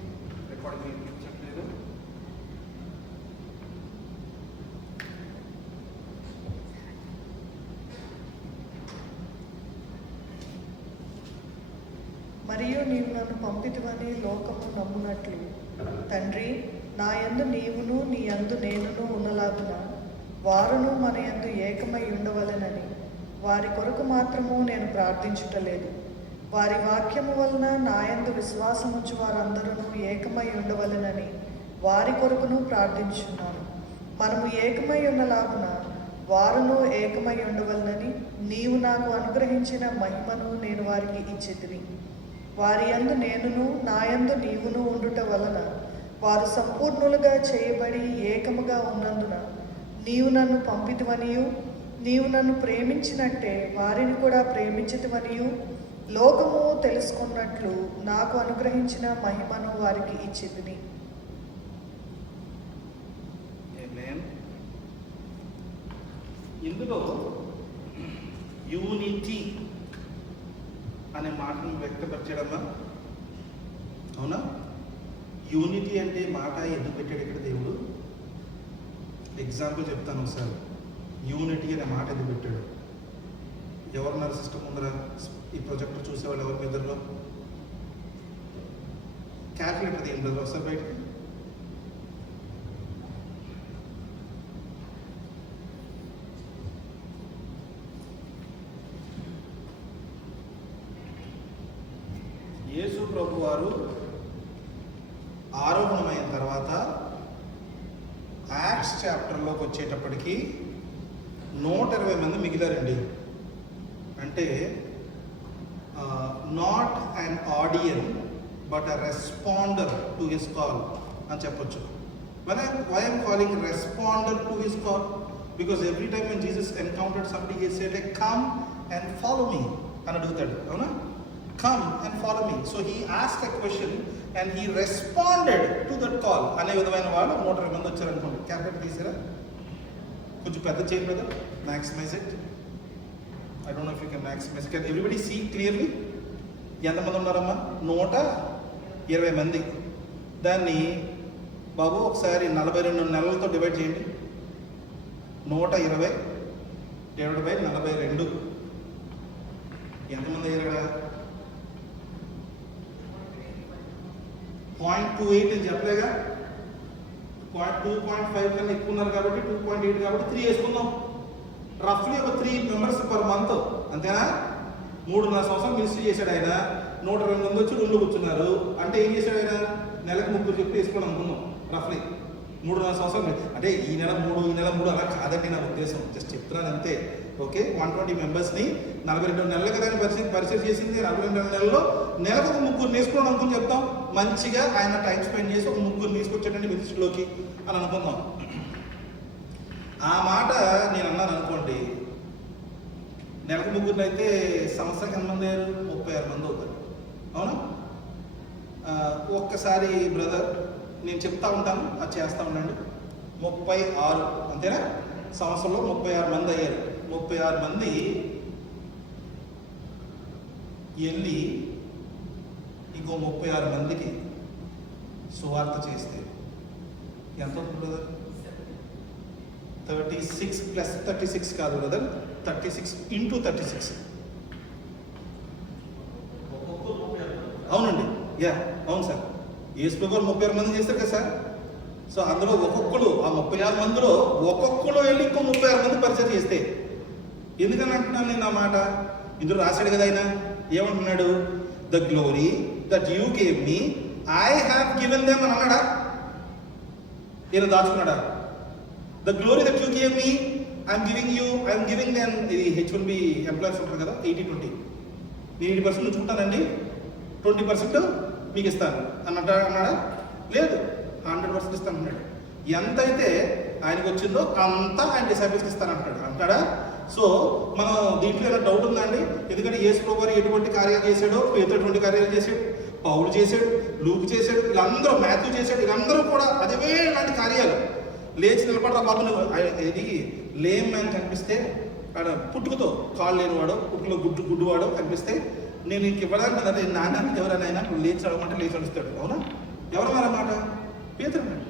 రికార్డింగ్ చెప్పలేదు. మరియు నీవు నన్ను పంపితివని లోకము నమ్మునట్లు తండ్రి, నా యందు నీవును నీ యందు నేనును ఉన్నలాగున వారును మన యందు ఏకమై ఉండవలెనని వారి కొరకు మాత్రము నేను ప్రార్థించుటలేదు. వారి వాక్యము వలన నా యందు విశ్వాసముంచు వారందరూ ఏకమై ఉండవలెనని వారి కొరకును ప్రార్థించున్నాను. మనము ఏకమై ఉన్నలాగున వారును ఏకమై ఉండవలనని నీవు నాకు అనుగ్రహించిన మహిమను నేను వారికి ఇచ్చితిని. వారి యందు నేనును నా యందు నీవును ఉండుట వలన వారు సంపూర్ణులుగా చేయబడి ఏకముగా ఉన్నందున నీవు నన్ను పంపితివనియు నీవు నన్ను ప్రేమించినట్టే వారిని కూడా ప్రేమించితివనియు లోకము తెలుసుకున్నట్లు నాకు అనుగ్రహించిన మహిమను వారికి ఇచ్చితిని. ఇందులో యూనిటీ అనే మాటను వ్యక్తపరచడమ్మా, అవునా? యూనిటీ అంటే మాట ఎందుకు పెట్టాడు ఇక్కడ దేవుడు? ఎగ్జాంపుల్ చెప్తాను ఒకసారి. యూనిటీ అనే మాట ఎందుకు పెట్టాడు? ఎవరున్నారు సిస్టమ్ ముందర? ఈ ప్రొజెక్టర్ చూసేవాళ్ళు ఎవరి మీదలో? క్యాల్కులేటర్ తీయండి బ్రదర్ ఒకసారి బయటకి. యేసు ప్రభు వారు ఆరోహణమైన తర్వాత యాక్ట్స్ చాప్టర్లోకి వచ్చేటప్పటికి 120 మంది మిగిలారండి. అంటే not an audience but a responder to his call అని చెప్పొచ్చు. Why I'm calling responder to his call? Because every time when Jesus encountered somebody, he said, come and follow me అని అడుగుతాడు, అవునా? Come and follow me. So he asked a question and he responded to that call. అనే విధమైన వాళ్ళు 120 మంది వచ్చారు అనుకోండి. Calculator తీసారా? కొంచెం పెద్ద చేయండి brother. Maximise it. I don't know if you can maximise. Can everybody see clearly? ఎంతమంది ఉన్నారమ్మా? 120 మంది. దాన్ని బాబు ఒకసారి 42 నెలలతో డివైడ్ చేయండి. 120 డివైడ్ బై 42 ఎంతమంది అయ్యారు? 0.28 అని చెప్పలేగా. 2.5 కన్నా ఎక్కువ ఉన్నారు కాబట్టి 2.8 కాబట్టి 3 వేసుకుందాం. రఫ్లీ ఒక 3 మెంబర్స్ పర్ మంత్, అంతేనా? 3.5 సంవత్సరాలు మినిస్ట్రీ చేశాడు ఆయన. 120 మంది వచ్చి రూమ్లో కూర్చున్నారు. అంటే ఏం చేశాడు ఆయన? నెలకు 3 చెప్పి వేసుకోవడం అనుకున్నాం. రఫ్లీ 3.5 సంవత్సరాలు. అంటే ఈ నెల 3 ఈ నెల 3 అలా కాదండి నా ఉద్దేశం. జస్ట్ చెప్తున్నాను అంతే. ఓకే, 120 మెంబర్స్ని 42 నెలలు కదా ఆయన పరిచయం చేసింది. 42 నెలల్లో నెలకు ఒక 3 వేసుకోవడం అనుకుని చెప్తాం. మంచిగా ఆయన టైం స్పెండ్ చేసి ఒక 3 తీసుకొచ్చాడండి మినిస్ట్రీలోకి అని అనుకుందాం. ఆ మాట నేను అన్నాను అనుకోండి. నెలకు 3 అయితే సంవత్సరానికి ఎంతమంది అయ్యారు? 36 మంది అవుతారు, అవునా? ఒక్కసారి బ్రదర్ నేను చెప్తా ఉంటాను, అది చేస్తూ ఉండండి. 36 అంతేనా? సంవత్సరంలో 36 మంది అయ్యారు. 36 మంది వెళ్ళి ఇంకో 36 మందికి సువార్త చేస్తే ఎంత అవుతుంది బ్రదర్? 36 ప్లస్ 36 కాదు బ్రదర్, 36 ఇంటూ 36. అవునండి, యా అవును సార్. యేసు ప్రభువు 36 మంది చేస్తారు కదా సార్. సో అందులో ఒక్కొక్కరు, ఆ 36 మందిలో ఒక్కొక్కరు వెళ్ళి ఇంకో 36 మంది పరిచయం చేస్తే, ఎందుకని అంటున్నాను నేను ఆ మాట? ఇందులో రాశాడు కదా ఆయన. ఏమంటున్నాడు? The glory that you gave me I have given them అని అన్నాడా? ఈయన దాచుకున్నాడా? The glory that you gave me I'm giving them. ఇది H1B ఎంప్లాయీస్ ఉంటారు కదా, 80-20. నేను 80% ఉంచుకుంటానండి, 20% మీకు ఇస్తాను అన్నాడా? లేదు, 100% ఇస్తాను అన్నాడు. ఎంతైతే ఆయనకు వచ్చిందో అంత ఆయన డిసైపుల్స్కి ఇస్తాను అంటాడా? సో మనం దీంట్లో ఏమైనా డౌట్ ఉందా అండి? ఎందుకంటే యేసు ప్రభువు వారు ఎటువంటి కార్యాలు చేశాడో, పేతురు ఎటువంటి కార్యాలు చేశాడు, పౌలు చేశాడు, లూకు చేశాడు, వీళ్ళందరూ, మాథ్యూ చేశాడు, వీళ్ళందరూ కూడా అదే ఇలాంటి కార్యాలు. లేచి నిలబడరా బాబు నువ్వు. ఇది లేమ్ మ్యాన్ కనిపిస్తే, పుట్టుకతో కాళ్ళు లేనివాడో, పుట్టుకలో గుడ్డువాడో కనిపిస్తే, నేను ఇంక ఇవ్వడానికి అదే నాన్న ఎవరైనా లేచి అడగమంటే లేచి అడుస్తాడు, అవునా? ఎవరన్నారన్నమాట? పేతురు అన్నాడు,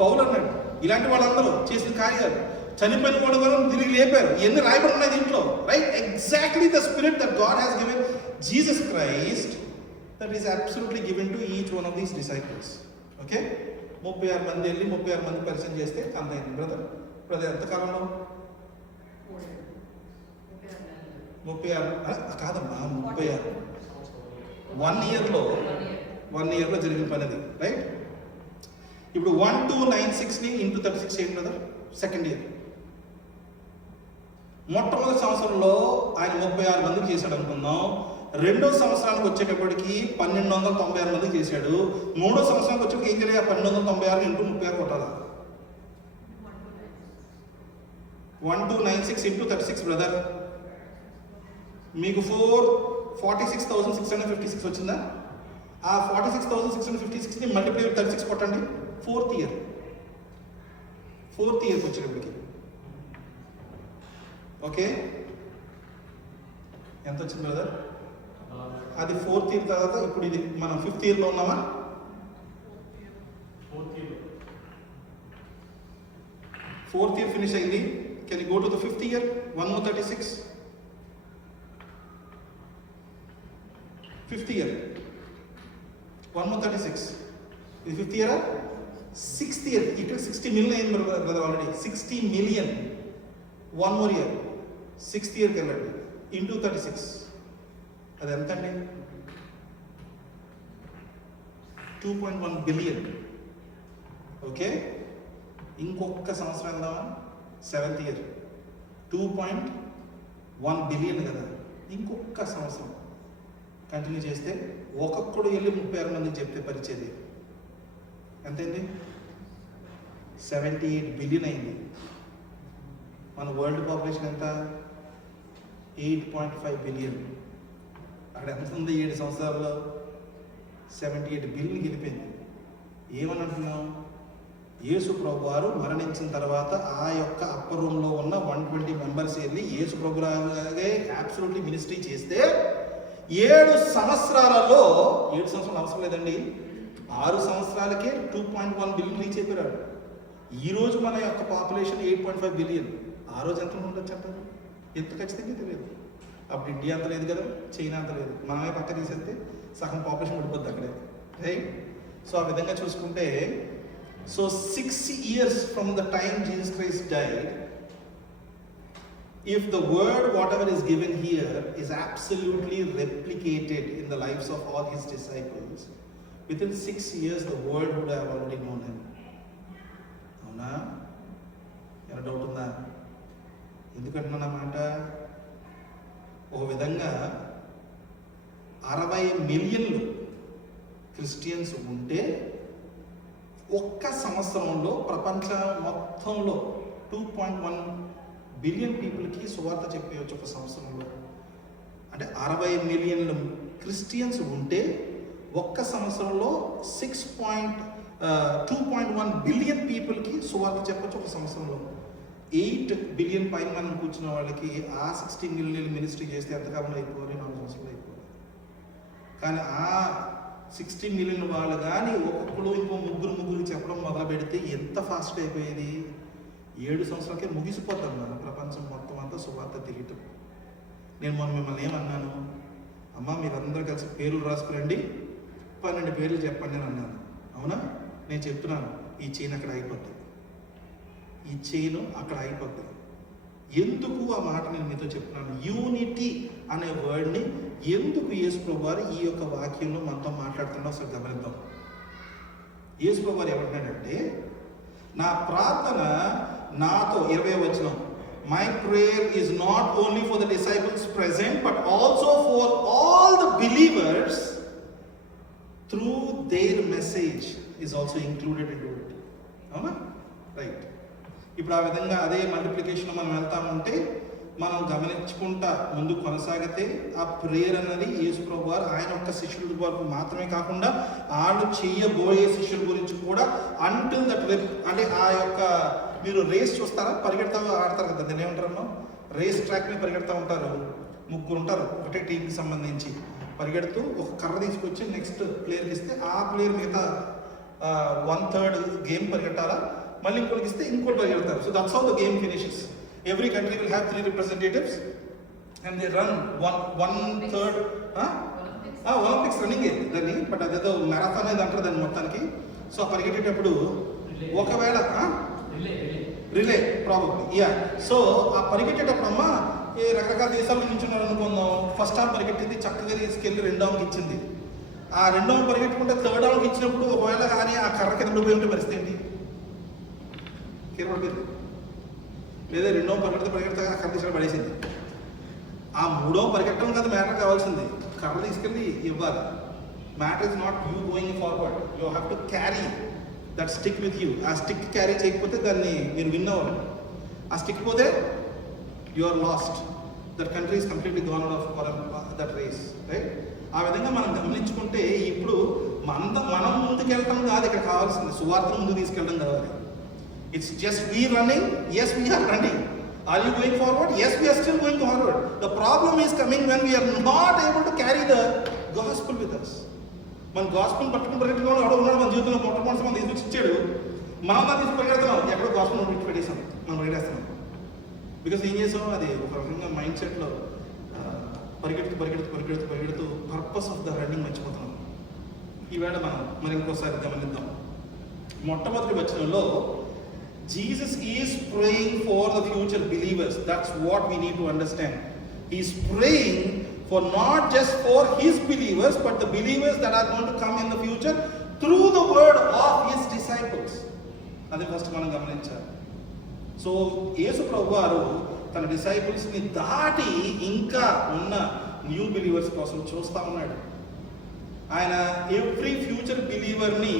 పౌలు అన్నాడు. ఇలాంటి వాళ్ళందరూ చేసిన కార్యాలు. చనిపోయిన వాడు కూడా తిరిగి లేపారు. ఇవన్నీ రాయబడి ఉన్నాయి దీంట్లో, right? Exactly the spirit that God has given Jesus Christ, that is absolutely given to each one of these disciples. Okay, 36 మంది వెళ్ళి 36 మంది పరిచయం చేస్తే అంత అయింది. బ్రదర్ ఎంతకాలంలో? 36 కాదమ్మా, 36 1 ఇయర్లో జరిగిన పని అది, రైట్? ఇప్పుడు 1296ని ఇంటూ 36 ఏంటి కదా, సెకండ్ ఇయర్. మొట్టమొదటి సంవత్సరంలో ఆయన 36 మందికి చేశాడు అనుకుందాం. రెండో సంవత్సరానికి వచ్చేటప్పటికి 1296 మందికి చేశాడు. మూడో సంవత్సరానికి వచ్చేటప్పుడు ఏం చేయాలి? 1296 ఇంటూ 36 కొట్టాలా? 1296 ఇంటూ 36 బ్రదర్, మీకు 46,656 వచ్చిందా? ఆ 46,656ని మల్టిప్లై 36 కొట్టండి. ఫోర్త్ ఇయర్కి వచ్చేటప్పటికి ఓకే ఎంత వచ్చింది బ్రదర్? అది ఫోర్త్ ఇయర్ తర్వాత. ఇప్పుడు ఇది మనం 5th ఇయర్లో ఉన్నామా? 4th ఇయర్ ఫినిష్ అయింది. Can you go to the 5th year? 1 more 36. 5th year 1 more 36. ఇది 5th ఇయరా? 6th year. ఇక్కడ 60 మిలియన్ అయింది brother already. 60 million. 1 more year 6th ఇయర్కి వెళ్ళండి. ఇంటూ 36 అది ఎంత అండి? 2.1 బిలియన్. ఓకే, ఇంకొక సంవత్సరం వెళ్దామా? 7th ఇయర్ 2.1 బిలియన్ కదా. ఇంకొక సంవత్సరం కంటిన్యూ చేస్తే ఒక్కొక్కడు వెళ్ళి 36 మందికి చెప్తే పరిచేది ఎంతైంది? 78 బిలియన్ అయింది. మన వరల్డ్ పాపులేషన్ ఎంత? 8.5 బిలియన్. అక్కడ ఎంత ఉంది? 7 సంవత్సరాల్లో 78 బిలియన్ వెళ్ళిపోయింది. ఏమని అంటున్నాం? యేసు ప్రభు వారు మరణించిన తర్వాత ఆ యొక్క అప్పర్ రూమ్లో ఉన్న 120 మెంబర్స్ వెళ్ళి యేసు ప్రభు లాగే అబ్సల్యూట్లీ మినిస్ట్రీ చేస్తే 7 సంవత్సరాలలో 7 సంవత్సరాలు అవసరం లేదండి, 6 సంవత్సరాలకే 2.1 బిలియన్ రీచ్ అయిపోయాడు. ఈరోజు మన యొక్క పాపులేషన్ 8.5 బిలియన్. ఆ రోజు ఎంత ఉండొచ్చు అంటారు? ఎంత ఖచ్చితంగా తెలియదు. అప్పుడు ఇండియా అంత లేదు కదా, చైనా అంత లేదు. మనమే పక్క తీసేస్తే సగం పాపులేషన్ పడిపోద్ది అక్కడే, రైట్? సో ఆ విధంగా చూసుకుంటే, so 6 years from the time Jesus Christ died, if the word whatever is given here is absolutely replicated in the lives of all his disciples, within 6 years the world would have already known him. అవునా? ఏమైనా doubt ఉందా? ఎందుకంటున్నా మాట? ఒక విధంగా 60 మిలియన్లు Christians ఉంటే ఒక్క సంవత్సరంలో ప్రపంచం మొత్తంలో 2.1 బిలియన్ పీపుల్కి సువార్త చెప్పేయచ్చు ఒక సంవత్సరంలో. అంటే 60 మిలియన్ల క్రిస్టియన్స్ ఉంటే ఒక్క సంవత్సరంలో 2.1 బిలియన్ పీపుల్కి సువార్త చెప్పచ్చు ఒక సంవత్సరంలో. 8 బిలియన్ పైన మనం కూర్చున్న వాళ్ళకి ఆ 60 మిలియన్ మినిస్ట్రీ చేస్తే ఎంతకాలంలో అయిపోవాలి? 4 సంవత్సరాలు అయిపోవాలి. కానీ ఆ 60 మిలియన్ వాళ్ళు కానీ ఒక్కొక్కడు ఇంకో ముగ్గురు చెప్పడం మొదలు పెడితే ఎంత ఫాస్ట్గా అయిపోయేది? 7 సంవత్సరాలకే ముగిసిపోతాం మనం ప్రపంచం మొత్తం అంతా సువార్త తెలియటం. నేను మొన్న మిమ్మల్ని ఏమన్నాను? అమ్మ మీరందరూ కలిసి పేర్లు రాసుకురండి, 12 పేర్లు చెప్పండి అని అన్నాను. అవునా? నేను చెప్తున్నాను, ఈ చైన్ అక్కడ అయిపోద్ది, ఈ చైన్ అక్కడ అయిపోద్ది. ఎందుకు ఆ మాట నేను మీతో చెప్తున్నాను? యూనిటీ అనే వర్డ్ని ఎందుకు యేసు ప్రభు వారు ఈ యొక్క వాక్యంలో మనతో మాట్లాడుతున్నా ఒకసారి గమనిద్దాం. యేసు ప్రభు వారు ఏమంటున్నాడంటే, నా ప్రార్థన నాతో 20వ వచనం, my prayer is not only for the disciples present but also for all the believers through there message is also included in it. అవునా? రైట్. ఇప్పుడు ఆ విధంగా అదే మల్టిప్లికేషన్ మనం వెళ్తామంటే మనం గమనించుకుంటా ముందు కొనసాగితే ఆ ప్రేయర్ అన్నది యేసు ప్రభు వారు ఆయన యొక్క శిష్యుల వరకు మాత్రమే కాకుండా వాళ్ళు చేయబోయే శిష్యుల గురించి కూడా అంటిల్ దట్ అంటే ఆ యొక్క మీరు రేస్ చూస్తారా? పరిగెడతా ఆడతారు కదా, దాన్ని ఏమంటారమ్మా? రేస్ ట్రాక్ మీద పరిగెడతా ఉంటారు. 3 ఉంటారు ఒకటే టీంకి సంబంధించి. పరిగెడుతూ ఒక కర్ర తీసుకొచ్చి నెక్స్ట్ ప్లేయర్కి ఇస్తే ఆ ప్లేయర్ మిగతా 1/3 గేమ్ పరిగెట్టాలా, మళ్ళీ ఇంకోటికి ఇస్తే ఇంకోటి పరిగెడతారు. So that's how the game finishes. Every country will have 3 representatives and they run 1/3. Olympics running దాన్ని, బట్ అదేదో మ్యారథాన్ అనేది అంటారు దాన్ని మొత్తానికి. సో పరిగెట్టేటప్పుడు ఒకవేళ రిలే ప్రాబ్లమ్ సో ఆ పరిగెట్టేటప్పుడు అమ్మ రకరకాల దేశాల నుంచి ఉన్నారు అనుకుందాం. ఫస్ట్ హాఫ్ పరిగెట్టింది, చక్కగా తీసుకెళ్ళి 2వ హాఫ్కి ఇచ్చింది. ఆ రెండో పరిగెట్టుకుంటే థర్డ్ రౌండ్కి ఇచ్చినప్పుడు ఒకవేళ కానీ ఆ కర్ర కింద పోయి ఉంటే పరిస్థితి ఏంటి? కింద లేదా రెండో పరిగెడితే ఆ కర్ర తీసుకొని పడేసింది. ఆ మూడో పరిగెట్టడం కాదు మ్యాటర్ కావాల్సింది, కర్ర తీసుకెళ్ళి ఇవ్వాలి. Matter is not you going forward, you have to carry that stick with you. ఆ స్టిక్ క్యారీ చేయకపోతే దాన్ని మీరు విన్ అవ్వరు. ఆ స్టిక్ పోతే you are lost. That country is completely gone out of that race, right? ఆ విధంగా మనం గమనించుకుంటే ఇప్పుడు మనం ముందుకెళ్ళటం కాదు ఇక్కడ కావాల్సింది, సువార్తను ముందుకు తీసుకెళ్ళడం కావాలి. It's just we running, yes we are running. Are you going forward? Yes, we are still going forward. The problem is coming when we are not able to carry the gospel with us. మన gospel పట్టుకుని ఎవడో ఉన్నాడు మన జీవితంలో మొట్టమొదటి మనం తీసుకొచ్చాడు, మనం దాన్ని తీసుకు పరిగెడుతున్నాం, ఎక్కడో గాస్పుల్ నోటి పెట్టేసాం, మనం పరిగెడేస్తున్నాం. బికాస్ ఏం చేసాం, అది ఒక రకంగా మైండ్ సెట్లో పరిగెడుతూ పర్పస్ ఆఫ్ ద రన్నింగ్ మర్చిపోతున్నాం. ఈవేళ మనం మరి ఇంకోసారి గమనిద్దాం. మొట్టమొదటి వచనంలో Jesus is praying for the future believers. That's what we need to understand. He's praying for not just for his believers, but the believers that are going to come in the future through the word of his disciples. Adi first manam gamaninchali. So Yesu Prabhu varu tana disciples ni daati inka unna new believers kosam chusta unnadu. Ayana every future believer ni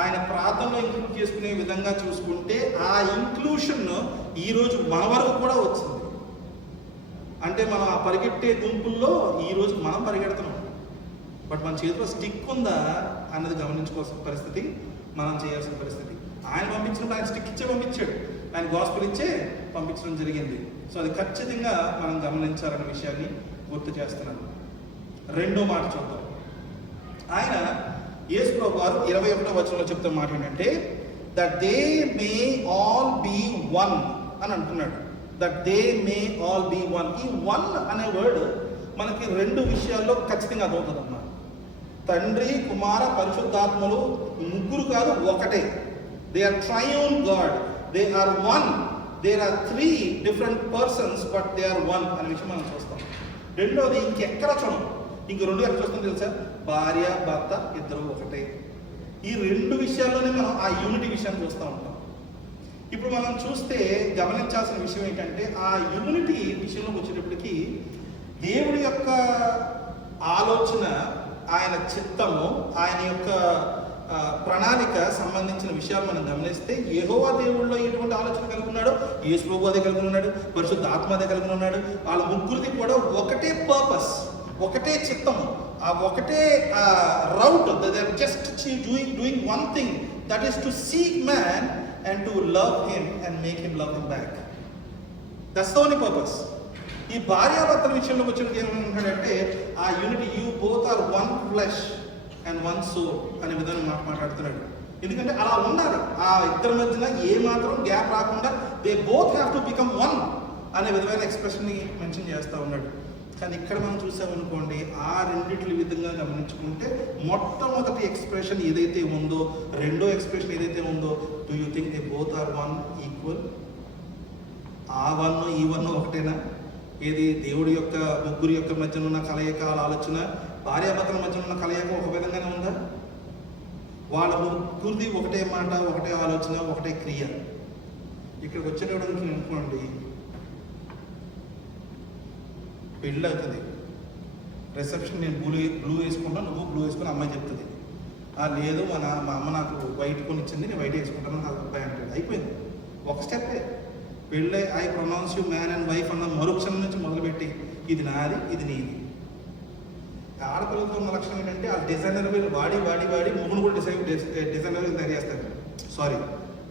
ఆయన ప్రార్థనలో include చేసుకునే విధంగా చూసుకుంటే ఆ inclusion ఈరోజు మన వరకు కూడా వచ్చింది. అంటే మనం ఆ పరిగెట్టే గుంపుల్లో ఈరోజు మనం పరిగెడుతున్నాం, బట్ మన చేతిలో స్టిక్ ఉందా అన్నది గమనించుకోవాల్సిన పరిస్థితి, మనం చేయాల్సిన పరిస్థితి. ఆయన పంపించినప్పుడు ఆయన స్టిక్ ఇచ్చే పంపించాడు, ఆయన గాస్పెల్ ఇచ్చే పంపించడం జరిగింది. సో అది ఖచ్చితంగా మనం గమనించాలన్న విషయాన్ని గుర్తు చేస్తున్నాను. రెండో మాట చూద్దాం. ఆయన యేసు ప్రభు వారు 21వ వచనంలో చెప్తున్న మాట ఏంటంటే that they may all be one అని అంటున్నాడు. That they may all be one. ఈ వన్ అనే వర్డ్ మనకి రెండు విషయాల్లో ఖచ్చితంగా అర్థమవుతుంది అన్నమాట. తండ్రి, కుమార, పరిశుద్ధాత్మలు ముగ్గురు కాదు, ఒకటే. They are triune God, they are one. There are 3 different persons but they are one అనే విషయం మనం చూస్తాం. రెండోది ఇంకెక్కడ చూడం, ఇంక రెండు ఎక్కడ చూస్తాం తెలుసా? భార్య భర్త ఇద్దరు ఒకటే. ఈ రెండు విషయాల్లోనే మనం ఆ యూనిటీ విషయాన్ని చూస్తూ ఉంటాం. ఇప్పుడు మనం చూస్తే గమనించాల్సిన విషయం ఏంటంటే ఆ యూనిటీ విషయంలోకి వచ్చేటప్పటికి దేవుడి యొక్క ఆలోచన, ఆయన చిత్తము, ఆయన యొక్క ప్రణాళిక సంబంధించిన విషయాలు మనం గమనిస్తే యెహోవా దేవుళ్ళలో ఎటువంటి ఆలోచన కలిగి ఉన్నాడో యేసు ప్రభువు అదే కలిగి ఉన్నాడు, పరిశుద్ధ ఆత్మ అదే కలిగి ఉన్నాడు. వాళ్ళ ముగ్గురిది కూడా ఒకటే పర్పస్, ఒకటే చిత్తము, ఆ ఒకటే route. They are just doing one thing, that is to seek man and to love him and make him love him back. That's the only purpose. ఈ భార్యాభర్తల విషయంలోకి వచ్చినప్పుడు ఏమంటాడంటే ఆ unity, you both are one flesh and one soul అనే విధంగా మాట్లాడుతున్నాడు. ఎందుకంటే అలా ఉండాలి, ఆ ఇద్దరి మధ్యన ఏ మాత్రం గ్యాప్ రాకుండా they both have to become one అనే విధమైన ఎక్స్ప్రెషన్ని మెన్షన్ చేస్తూ ఉన్నాడు. కానీ ఇక్కడ మనం చూసామనుకోండి, ఆ రెండిట్ల విధంగా గమనించుకుంటే మొట్టమొదటి ఎక్స్ప్రెషన్ ఏదైతే ఉందో, రెండో ఎక్స్ప్రెషన్ ఏదైతే ఉందో, do you think they both are one equal? ఆ వన్ ఈ వన్ ఒకటేనా? ఏది దేవుడి యొక్క ముగ్గురు యొక్క మధ్యన ఉన్న కలయిక ఆలోచన, భార్యాభర్తల మధ్యన ఉన్న కలయిక ఒక విధంగానే ఉందా? వాళ్ళ ముగ్గురిది ఒకటే మాట, ఒకటే ఆలోచన, ఒకటే క్రియ. ఇక్కడికి వచ్చేటప్పుడు అనుకోండి, పెళ్ళి అవుతుంది, రిసెప్షన్ నేను బ్లూ వేసుకుంటాను, నువ్వు బ్లూ వేసుకుని అమ్మాయి చెప్తుంది, లేదు మా అమ్మ నాకు వైట్ కొని ఇచ్చింది, నేను వైట్ వేసుకుంటాను నాకు అబ్బాయి అంటాడు. అయిపోయింది, ఒక స్టెప్పే. పెళ్ళి I pronounce you man and wife అన్న మరుక్షణం నుంచి మొదలుపెట్టి ఇది నాది ఇది నీది. ఆడపిల్లలతో ఉన్న లక్షణం ఏంటంటే ఆ డిజైనర్ వాడి మొగుడు కూడా డిజైనర్గా తయారు చేస్తారు. సారీ,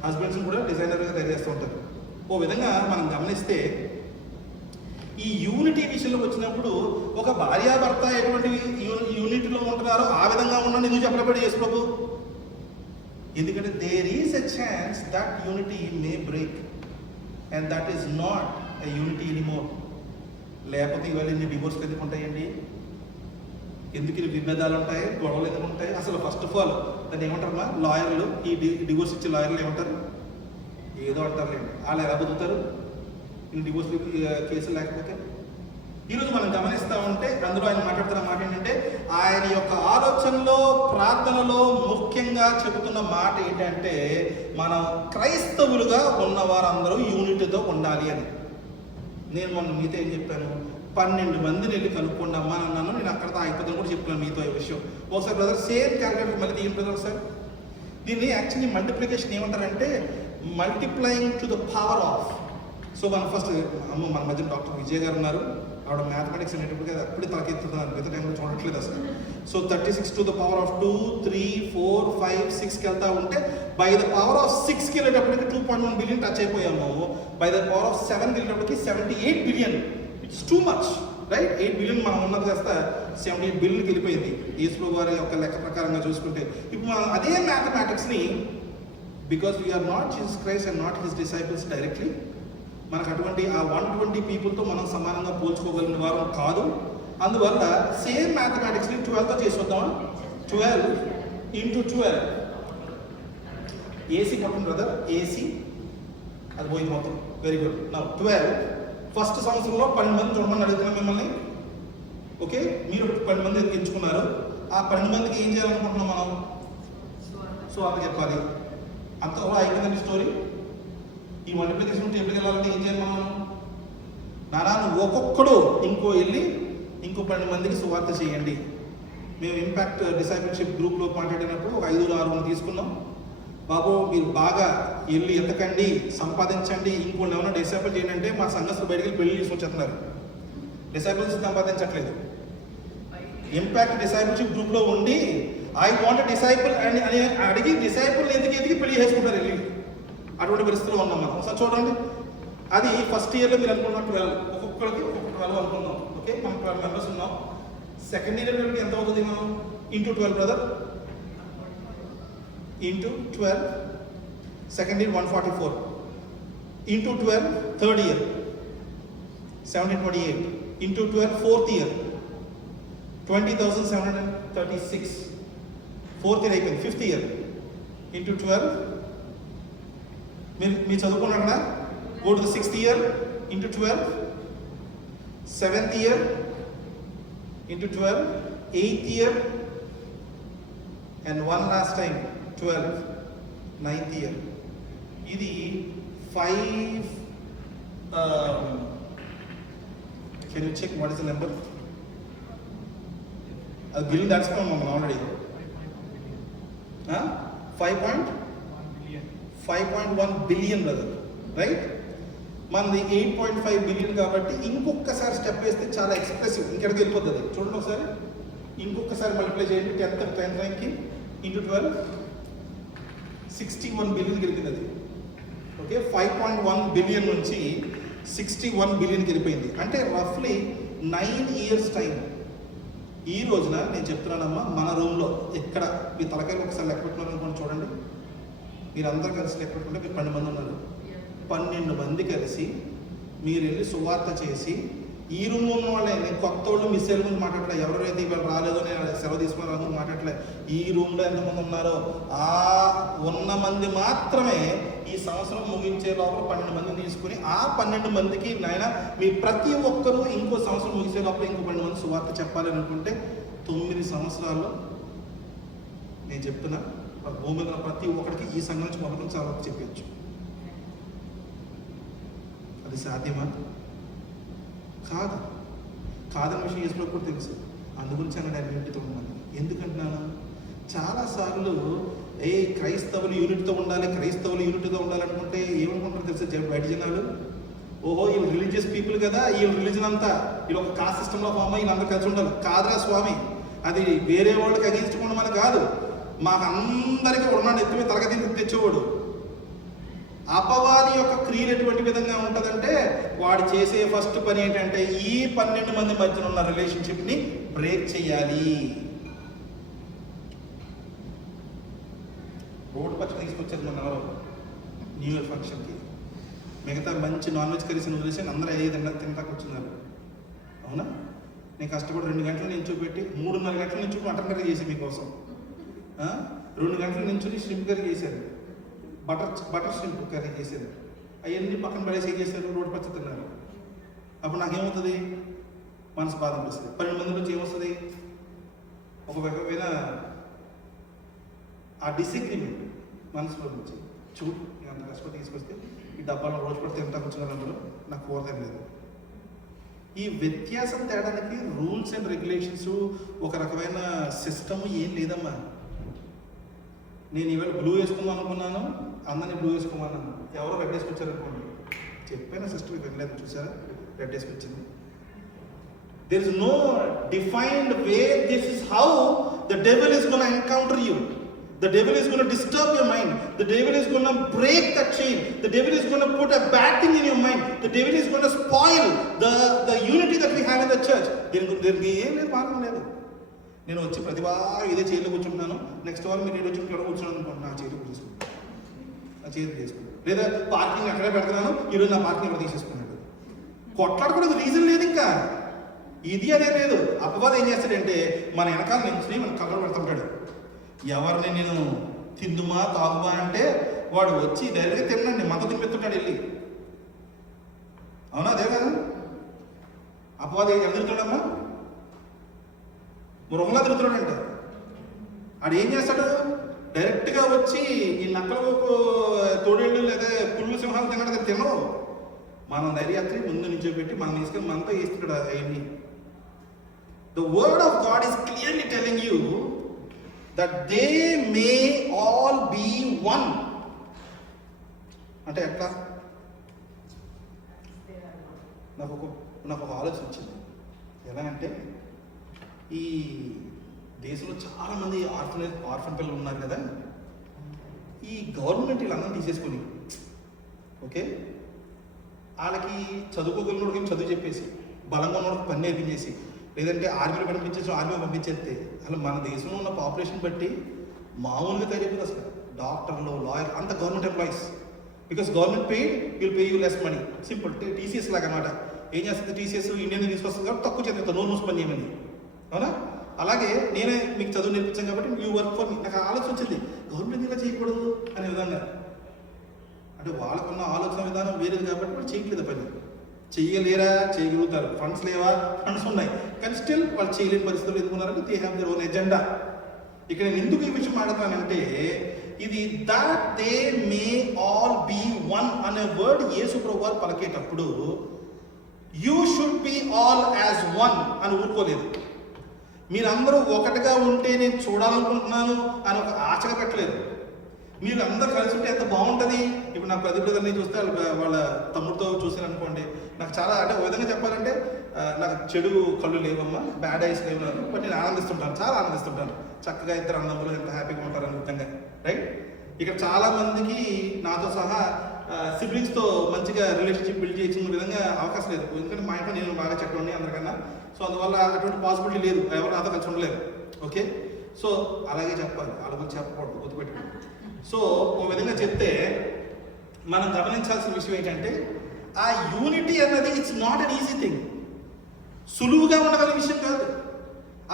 హస్బెండ్స్ని కూడా డిజైనర్గా తయారు చేస్తూ ఉంటారు. ఓ విధంగా మనం గమనిస్తే ఈ యూనిటీ విషయంలో వచ్చినప్పుడు ఒక భార్యాభర్త ఎటువంటి యూనిటీలో ఉంటున్నారో ఆ విధంగా ఉన్నాను ఎందుకు చెప్పలేబడి యేసు ప్రభు? ఎందుకంటే there is a chance that unity may break and that is not a unity anymore. లేకపోతే ఇవాళ ఇన్ని డివోర్స్లు ఎందుకు ఉంటాయండి? ఎందుకు ఇన్ని విభేదాలు ఉంటాయి, గొడవలు ఎందుకు ఉంటాయి? అసలు ఫస్ట్ ఆఫ్ ఆల్ దాన్ని ఏమంటారమ్మా, లాయర్లు, ఈ డివోర్స్ ఇచ్చే లాయర్లు ఏమంటారు? ఏదో అంటారులేండి. వాళ్ళు ఎలా బతుకుతారు ఇన్ని డివోర్స్ కేసులు లేకపోతే? ఈరోజు మనం గమనిస్తూ ఉంటే అందులో ఆయన మాట్లాడుతున్న మాట ఏంటంటే ఆయన యొక్క ఆలోచనలో ప్రార్థనలో ముఖ్యంగా చెబుతున్న మాట ఏంటంటే మనం క్రైస్తవులుగా ఉన్న వారందరూ యూనిట్తో ఉండాలి అని. నేను మొన్న మీతో ఏం చెప్పాను, 12 మందిని వెళ్ళి కనుక్కోండి అమ్మా అన్నాను. నేను అక్కడ అయిపోతాను కూడా చెప్తున్నాను మీతో ఈ విషయం. ఒకసారి బ్రదర్ సేమ్ క్యాలిక్యులేటర్ మళ్ళీ తీయండి బ్రదర్ ఒకసారి. దీన్ని యాక్చువల్లీ మల్టిప్లికేషన్ ఏమంటారంటే multiplying to the power of. So మనం ఫస్ట్ మన మధ్య డాక్టర్ విజయ్ గారు ఉన్నారు, ఆవిడ మ్యాథమెటిక్స్ అనేటప్పుడు అప్పుడే తలకెత్తుతున్నారు, మిగతా టైంలో చూడట్లేదు అసలు. So 36 to the power of 2, 3, 4, 5, 6కి వెళ్తా ఉంటే బై ద పవర్ ఆఫ్ 6కి వెళ్ళేటప్పటికి 2.1 బిలియన్ టచ్ అయిపోయాము. బై ద పవర్ ఆఫ్ 7కి వెళ్ళేటప్పటికి 78 billion. It's too much right. 8 billion మనం ఉన్నది కాస్త 78 బిలియన్కి వెళ్ళిపోయింది యేసు వారి యొక్క లెక్క ప్రకారంగా చూసుకుంటే. ఇప్పుడు మనం అదే మ్యాథమెటిక్స్ని, because we're not Jesus Christ and not his disciples directly, మనకు అటువంటి ఆ 120 పీపుల్తో మనం సమానంగా పోల్చుకోగలిగిన వారు కాదు. అందువల్ల సేమ్ మ్యాథమెటిక్స్ని 12తో చేసి వద్దాం. 12 × 12 ఏసీ పక్కన బ్రదర్, ఏసీ అది పోయింది మొత్తం. Very good. నా 12 ఫస్ట్ సంవత్సరంలో 12 మంది చూడమని అడుగుతున్నాం మిమ్మల్ని. ఓకే, మీరు 12 మంది ఎంచుకున్నారు. ఆ 12 మందికి ఏం చేయాలనుకుంటున్నాం మనం? సో అక్కడ చెప్పాలి. అంత అయిపోయిందండి స్టోరీ. ఈ మల్టిప్లికేషన్ టేబుల్కి వెళ్ళాలంటే ఏం చేయాలి మనం? నానా నువ్వు ఒక్కొక్కడు వెళ్ళి ఇంకో 12 మందికి సువార్త చేయండి. మేము ఇంపాక్ట్ డిసైపుల్షిప్ గ్రూప్లో మాట్లాడినప్పుడు ఒక 5-6 తీసుకున్నాం. బాబు మీరు బాగా వెళ్ళి ఎత్తకండి, సంపాదించండి, ఇంకోళ్ళు ఏమైనా డిసైపుల్ చేయండి అంటే మా సంఘస్థులు బయటికి పెళ్లి తీసుకొచ్చేస్తున్నారు. డిసైపుల్స్ సంపాదించట్లేదు. ఇంపాక్ట్ డిసైపుల్షిప్ గ్రూప్లో ఉండి ఐ వాంట్ డిసైపుల్ అని అడిగి డిసైపుల్ ఎదిగి పెళ్లి చేసుకుంటారు వెళ్ళి. అటువంటి పరిస్థితుల్లో ఉన్నాం మనం. ఒకసారి చూడండి. అది ఫస్ట్ ఇయర్లో మీరు అనుకున్న 12, ఒక్కొక్కరికి ఒక్కొక్క 12 అనుకున్నాం. ఓకే, మనం 12 మెంబర్స్ ఉన్నాం. సెకండ్ ఇయర్ ఎంత అవుతుంది మనం? Into 12 brother, into 12. Second year 144 into 12. Third year 1728 into 12. Fourth year 20,736. Fourth year అయిపోయింది. Fifth year into 12. మీరు చదువుకున్నారు కదా. Go to the 6th year into 12. 7th year into 12. 8th year and one last time 12. 9th year. ఇది 5. Can you check what is the number? అది bill దాచుకున్నాం మనం already. 5.1 billion brother, right. మనది 8.5 billion కాబట్టి ఇంకొకసారి స్టెప్ వేస్తే చాలా expressive, ఇంకెక్కడికి వెళ్ళిపోతుంది. చూడండి ఒకసారి, ఇంకొకసారి మల్టిప్లై చేయండి. 10th ర్యాంక్కి into 12. 61 బిలియన్కి వెళ్ళింది అది. ఓకే, 5.1 బిలియన్ నుంచి 61 బిలియన్కి వెళ్ళిపోయింది. అంటే రఫ్లీ 9 ఇయర్స్ టైం. ఈ రోజున నేను చెప్తున్నానమ్మా, మన రూమ్లో ఎక్కడ మీ తలకాయలు ఒకసారి లెక్క పెట్టుకున్నారు అనుకోండి. చూడండి, మీరు అందరూ కలిసి లెక్క పెట్టుకుంటే మీరు 12 మంది ఉన్నారు. 12 మంది కలిసి మీరు వెళ్ళి సువార్త చేసి, ఈ రూమ్ ఉన్న వాళ్ళే, నేను కొత్త వాళ్ళు మిస్ అయ్యే ముందు మాట్లాడలే, ఎవరైతే ఇవాళ రాలేదో నేను సెలవు తీసుకున్నారో అందుకు మాట్లాడలే. ఈ రూమ్లో ఎంతమంది ఉన్నారో ఆ ఉన్న మంది మాత్రమే ఈ సంవత్సరం ముగించే లోపల 12 మందిని తీసుకుని ఆ 12 మందికి నాయన మీ ప్రతి ఒక్కరూ ఇంకో సంవత్సరం ముగిసే లోపల ఇంకో 12 మంది సువార్త చెప్పాలని అనుకుంటే 9 సంవత్సరాల్లో నేను చెప్తున్నా భూమి మీద ప్రతి ఒక్కరికి ఈ సంఘం నుంచి మొదటి చాలా చెప్పచ్చు. అది సాధ్యమా? కాదు. కాదని విషయం యేసులో కూడా తెలుసు. అందుగురించి అన్నాడు ఆయన యూనిట్తో ఉండాలి. ఎందుకంటున్నాను? చాలాసార్లు క్రైస్తవులు యూనిట్తో ఉండాలి, క్రైస్తవులు యూనిట్తో ఉండాలనుకుంటే ఏమనుకుంటారు తెలుసా బయట జనాలు? ఓహో వీళ్ళు రిలీజియస్ పీపుల్ కదా, వీళ్ళు రిలీజన్ అంతా వీళ్ళు ఒక కాస్ట్ సిస్టంలో ఫామ్ అయ్యి వీళ్ళందరూ కలిసి ఉండాలి. కాదురా స్వామి, అది వేరే వాళ్ళకి అగేన్స్ట్ ఉండమని కాదు. మాకు అందరికీ ఉన్నాడు ఎత్తుమే తరగతి తెచ్చేవాడు. అపవాది యొక్క క్రియలు ఎటువంటి విధంగా ఉంటుందంటే వాడు చేసే ఫస్ట్ పని ఏంటంటే ఈ 12 మంది మధ్యన ఉన్న రిలేషన్షిప్ని బ్రేక్ చేయాలి. రోడ్డు పచ్చడి తీసుకొచ్చారు మన న్యూ ఇయర్ ఫంక్షన్కి. మిగతా మంచి నాన్ వెజ్ కర్రీస్ వదిలేసి అందరూ తినటానికి వచ్చినారు. అవునా? నేను కష్టపడి 2 గంటల నుంచి పెట్టి 3.5 గంటల నుంచి మటన్ కర్రీ చేశాను మీకోసం. 2 గంటల నుంచి ష్రింప్ కర్రీ చేశారు, బటర్ ష్రింప్ కర్రీ చేశారు. అవన్నీ పక్కన పడేసి ఏం చేశారు? రోడ్డు పచ్చడి తిన్నారు. అప్పుడు నాకేమవుతుంది? మనసు బాధ అనిపిస్తుంది. 12 మంది నుంచి ఏమొస్తుంది? ఆ డిసగ్రిమెంట్ మనసులో నుంచి చూడు నేను అంత కష్టపడి తీసుకొస్తే ఈ డబ్బాలో రోజు పడి తింటా కూర్చున్నాను, నాకు కూరదేం లేదు. ఈ వ్యత్యాసం తేడానికి రూల్స్ అండ్ రెగ్యులేషన్స్, ఒక రకమైన సిస్టమ్ ఏం లేదమ్మా. నేను ఈవేళ బ్లూ వేసుకుందాం అనుకున్నాను, అందరినీ బ్లూ వేసుకోమన్నాను, ఎవరో రెడ్ వేసుకొచ్చారు అనుకోండి, చెప్పాను సిస్టమ్ వెళ్ళలేదు, చూసారా red వేసుకొచ్చింది. There is no defined way. This is how the devil is going to encounter you. The devil is going to disturb your mind. The devil is going to break that chain. The devil is going to put a bad thing in your mind. The devil is going to spoil the unity that we have in the church. దీనికి ఏం లేదు, మార్గం లేదు. నేను వచ్చి ప్రతి వారం ఇదే చైర్లో కూర్చుంటున్నాను, నెక్స్ట్ వారం మీరు వచ్చి ఇక్కడ కూర్చున్నాను అనుకోండి, నా చైర్లో కూర్చుంటాను, నా చైర్ తీసుకుంటాను. లేదా పార్కింగ్ అక్కడే పెడుతున్నాను, ఈరోజు నా పార్కింగ్ ఇక్కడ తీసేసుకున్నాడు. కొట్లాడకూడదు, రీజన్ లేదు. ఇంకా ఇది అదే లేదు. అపవాదం ఏం చేస్తాడంటే మన వెనకాల నుంచి మన కలర్ పెడుతుంటాడు. ఎవరిని నేను తిందుమా తాగుమా అంటే వాడు వచ్చి డైరెక్ట్గా తినండి మత తినిపెత్తుంటాడు వెళ్ళి. అవునా? అదే కదా అపవాదం ఎలా తిరుగుతాడమ్మా? మృగంలా తిరుగుతున్నాడంట. ఆడు ఏం చేస్తాడు? డైరెక్ట్గా వచ్చి ఈ నక్కలకు తోడేళ్ళు లేదా పుల్లు సింహాలు తినడం తినవు. మనం ధైర్యాత్రి ముందు నుంచి పెట్టి మనం తీసుకొని మనతో వేస్తున్నాడు అవన్నీ. The word of God is clearly telling you that they may all be one. అంటే ఎట్లా? నాకు ఒక ఆలోచన వచ్చింది. ఎలా అంటే, ఈ దేశంలో చాలామంది ఆర్ఫన్ పిల్లలు ఉన్నారు కదా, ఈ గవర్నమెంట్ వీళ్ళందరూ తీసేసుకొని ఓకే వాళ్ళకి చదువుకోగలిగినోడికి చదువు చెప్పేసి, బలంగా ఉన్నోడికి పని నేర్పించేసి, లేదంటే ఆర్మీలో పంపించేసి ఆర్మీ పంపించేస్తే అసలు మన దేశంలో ఉన్న పాపులేషన్ బట్టి మామూలుగా తయారైపోతుంది. అసలు డాక్టర్లు, లాయర్ అంత government employees. Because government paid will pay you less money. Simple. TCS లాగా అనమాట. ఏం చేస్తుంది టీసీఎస్? ఇండియన్ తీసుకొస్తుంది కాబట్టి తక్కువ చేత నోరు మూసి పని చేయమని. అవునా? అలాగే నేనే మీకు చదువు నేర్పించాను కాబట్టి యూ వర్క్ ఫర్ మీ. నాకు ఆలోచన వచ్చింది, గవర్నమెంట్ ఇలా చేయకూడదు అనే విధంగా. అంటే వాళ్ళకున్న ఆలోచన విధానం వేరేది కాబట్టి వాళ్ళు చేయట్లేదు పని. చెయ్యలేరా? చేయగలుగుతారు. ఫండ్స్ లేవా? ఫండ్స్ ఉన్నాయి, కానీ స్టిల్ వాళ్ళు చేయలేని పరిస్థితులు ఎందుకున్నారంటే they have their own agenda. ఇక్కడ నేను ఎందుకు ఈ విషయం మాట్లాడుతానంటే, ఇది that they may all be one అనే వర్డ్ యేసు ప్రభువు వారు పలికేటప్పుడు you should be all as one అని ఊరుకోలేదు. మీరందరూ ఒకటిగా ఉంటే నేను చూడాలనుకుంటున్నాను అని ఒక ఆశగా పెట్టలేదు. మీరు అందరూ కలిసి ఉంటే ఎంత బాగుంటుంది. ఇప్పుడు నా ప్రతి బ్రదర్ని చూస్తే వాళ్ళ తమ్ముడితో చూసాను అనుకోండి, నాకు చాలా, అంటే ఒక విధంగా చెప్పాలంటే నాకు చెడు కళ్ళు లేవమ్మా, బ్యాడ్ ఐస్ లేవు నాకు, బట్ నేను ఆనందిస్తుంటాను, చాలా ఆనందిస్తుంటాను. చక్కగా ఇద్దరు అన్నదమ్ములు ఎంత హ్యాపీగా ఉంటారు అనే విధంగా. రైట్? ఇక్కడ చాలా మందికి నాతో సహా సిబ్లింగ్స్తో మంచిగా రిలేషన్షిప్ బిల్డ్ చేసిన విధంగా అవకాశం లేదు. ఎందుకంటే మా ఇంట్లో నేను బాగా చెప్పండి అందరికన్నా. సో అందువల్ల అటువంటి పాసిబిలిటీ లేదు, ఎవరు నాతో కలిసి ఉండలేరు. ఓకే? సో అలాగే చెప్పాలి, వాళ్ళ గురించి చెప్పకూడదు, గుర్తుపెట్టుకోండి. సో ఒక విధంగా చెప్తే మనం గమనించాల్సిన విషయం ఏంటంటే, ఆ యూనిటీ అన్నది it's not an easy thing. సులువుగా ఉండగల విషయం కాదు.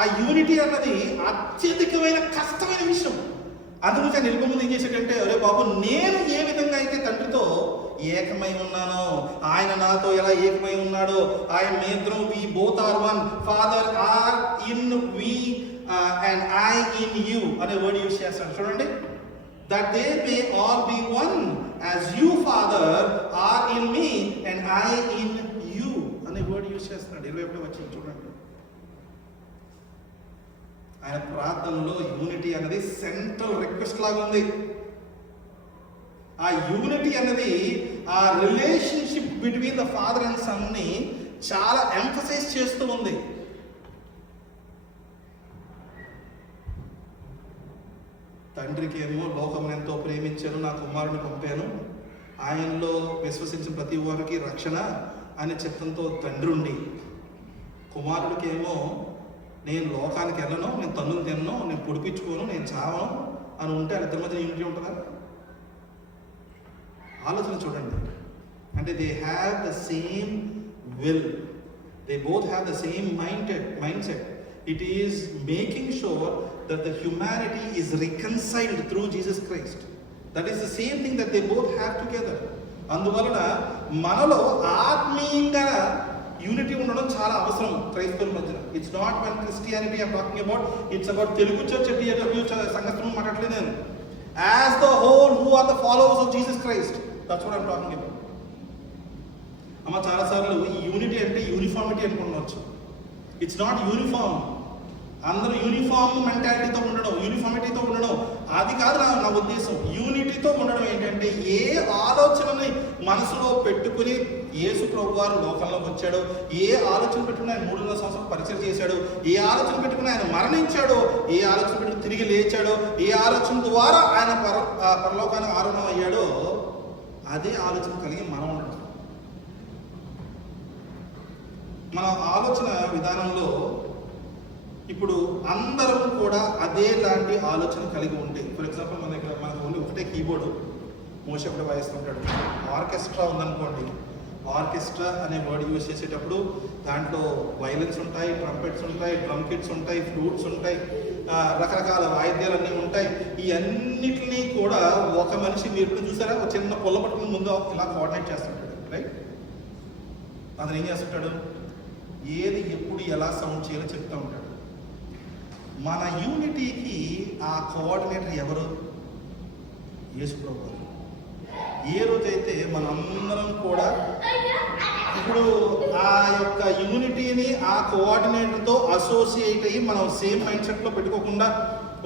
ఆ యూనిటీ అన్నది అత్యధికమైన కష్టమైన విషయం. అందుకు నేను వెళ్ళిపో ముందు ఏం చేసేటంటే, అరే బాబు, నేను ఏ విధంగా అయితే తండ్రితో ఏకమై ఉన్నానో, ఆయన నాతో ఎలా ఏకమై ఉన్నాడో, ఆయన మేత్రం we both are one, father are in we and I in you అనే వర్డ్ యూజ్ చేస్తాను చూడండి. That they may all be one as you, Father, are in me and I in you అనే వర్డ్ యూజ్ చేస్తున్నాడు. 21వ వచనం చూడండి. ఆయన ప్రార్థనలో యూనిటీ అనేది సెంట్రల్ రిక్వెస్ట్ లాగా ఉంది. ఆ యూనిటీ అనేది ఆ relationship between the father and son ని చాలా ఎంఫసైజ్ చేస్తూ ఉంది. తండ్రికి ఏమో లోకం ఎంతో ప్రేమించాను, నా కుమారుని పంపాను, ఆయనలో విశ్వసించిన ప్రతి వారికి రక్షణ అనే చిత్తంతో తండ్రి ఉండి, కుమారుడికి ఏమో నేను లోకానికి వెళ్ళను, నేను తన్నులు తినను, నేను పొడిపించుకోను, నేను చావను అని ఉంటే ఆయన ఇద్దరి మధ్య యూనిటీ ఉంటుందా? ఆలోచన చూడండి. అంటే they have the same will, they both have the same mind set. It is making sure that the humanity is reconciled through Jesus Christ. That is the same thing that they both have together. అందువలన మనలో ఆత్మీయంగా unity ఉండడం చాలా అవసరం క్రైస్తవుల మధ్య. It's not one Christianity I'm talking about, it's about Telugu church సంఘస్థం మాట్లాడలేదు నేను. As the whole who are the followers of Jesus Christ. That's what I'm talking about. అమ్మ చాలాసార్లు ఈ యూనిటీ అంటే యూనిఫార్మిటీ అనుకుండవచ్చు. It's not uniform. అందరూ యూనిఫామ్ మెంటాలిటీతో ఉండడం, యూనిఫామిటీతో ఉండడం అది కాదు నా ఉద్దేశం. యూనిటీతో ఉండడం ఏంటంటే ఏ ఆలోచనని మనసులో పెట్టుకుని యేసు ప్రభు వారు లోకంలోకి వచ్చాడో, ఏ ఆలోచన పెట్టుకుని ఆయన 300 సంవత్సరాలు పరిచయం చేశాడో, ఏ ఆలోచన పెట్టుకుని ఆయన మరణించాడో, ఏ ఆలోచన పెట్టుకుని తిరిగి లేచాడో, ఏ ఆలోచన ద్వారా ఆయన పరలోకానికి ఆరోహణం అయ్యాడో అదే ఆలోచన కలిగి మనం ఉండడం. మన ఆలోచన విధానంలో ఇప్పుడు అందరం కూడా అదే లాంటి ఆలోచన కలిగి ఉంటే, ఫర్ ఎగ్జాంపుల్ మన దగ్గర మనకు ఓన్లీ ఒకటే కీబోర్డు మోషే ఒకటే వాయిస్తుంటాడు. ఆర్కెస్ట్రా ఉందనుకోండి, ఆర్కెస్ట్రా అనే వర్డ్ యూజ్ చేసేటప్పుడు దాంట్లో వైలెన్స్ ఉంటాయి, ట్రంపెట్స్ ఉంటాయి, డ్రమ్ కిట్స్ ఉంటాయి, ఫ్లూట్స్ ఉంటాయి, రకరకాల వాయిద్యాలు అన్నీ ఉంటాయి. ఈ అన్నిటినీ కూడా ఒక మనిషి, మీరు ఇప్పుడు చూసారా, ఒక చిన్న పొల్ల పట్టుకుని ముందు ఇలా కోఆర్డినేట్ చేస్తుంటాడు, రైట్? అతను ఏం చేస్తుంటాడు, ఏది ఎప్పుడు ఎలా సౌండ్ చేయాలో చెప్తూ ఉంటాడు. మన యూనిటీకి ఆ కోఆర్డినేటర్ ఎవరు? యేసు ప్రభువు. ఏ రోజైతే మనందరం కూడా ఇప్పుడు ఆ యొక్క యూనిటీని ఆ కోఆర్డినేటర్తో అసోసియేట్ అయ్యి మనం సేమ్ మైండ్ సెట్లో పెట్టుకోకుండా,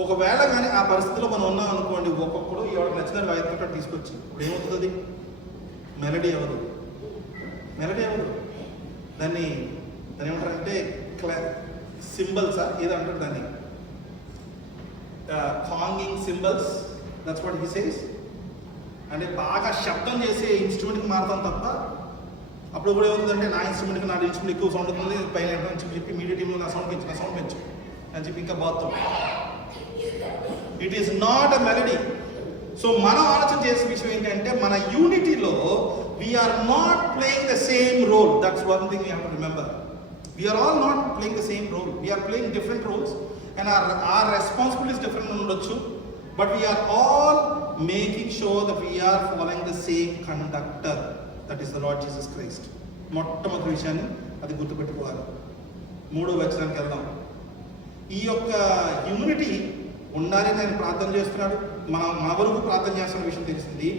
ఒకవేళ కానీ ఆ పరిస్థితిలో మనం ఉన్నాం అనుకోండి, ఒక్కొక్కడు ఎవరికి నచ్చిన వాయిద్యం తీసుకొచ్చి ఇప్పుడు ఏమవుతుంది? మెలడీ ఎవరు? మెలడీ ఎవరు? దాన్ని ఏమంటారంటే సింబల్సా ఏదో అంటారు దాన్ని, clanging symbols. That's what he says. అంటే బాగా శబ్దం చేసే ఇన్స్ట్రుమెంట్కి మారుతాం తప్ప, అప్పుడు కూడా ఏమవుతుందంటే నా ఇన్స్ట్రుమెంట్ ఎక్కువ సౌండ్ అవుతుంది, పైన అని చెప్పి మీడియా టీంలో నా సౌండ్ పెంచు అని చెప్పి ఇంకా బాగుతాం. It is not a melody. So మనం ఆలోచన చేసే విషయం ఏంటంటే మన యూనిటీలో we're not playing the same role. That's one thing you have to remember. We're all not playing the same role. We're playing different roles and our responsibilities different ఉండొచ్చు, but we are all making sure that we are following the same conductor, that is the Lord Jesus Christ. మొట్టమొదటి విషయాన్ని అది గుర్తుపెట్టుకోవాలి. 3వ వచనానికి వెళ్దాం. ఈ యొక్క యూనిటీ ఉండాలని నేను ప్రార్థన చేస్తున్నాడు. మన వరకు ప్రార్థన చేస్తున్న విషయం తెలిసింది.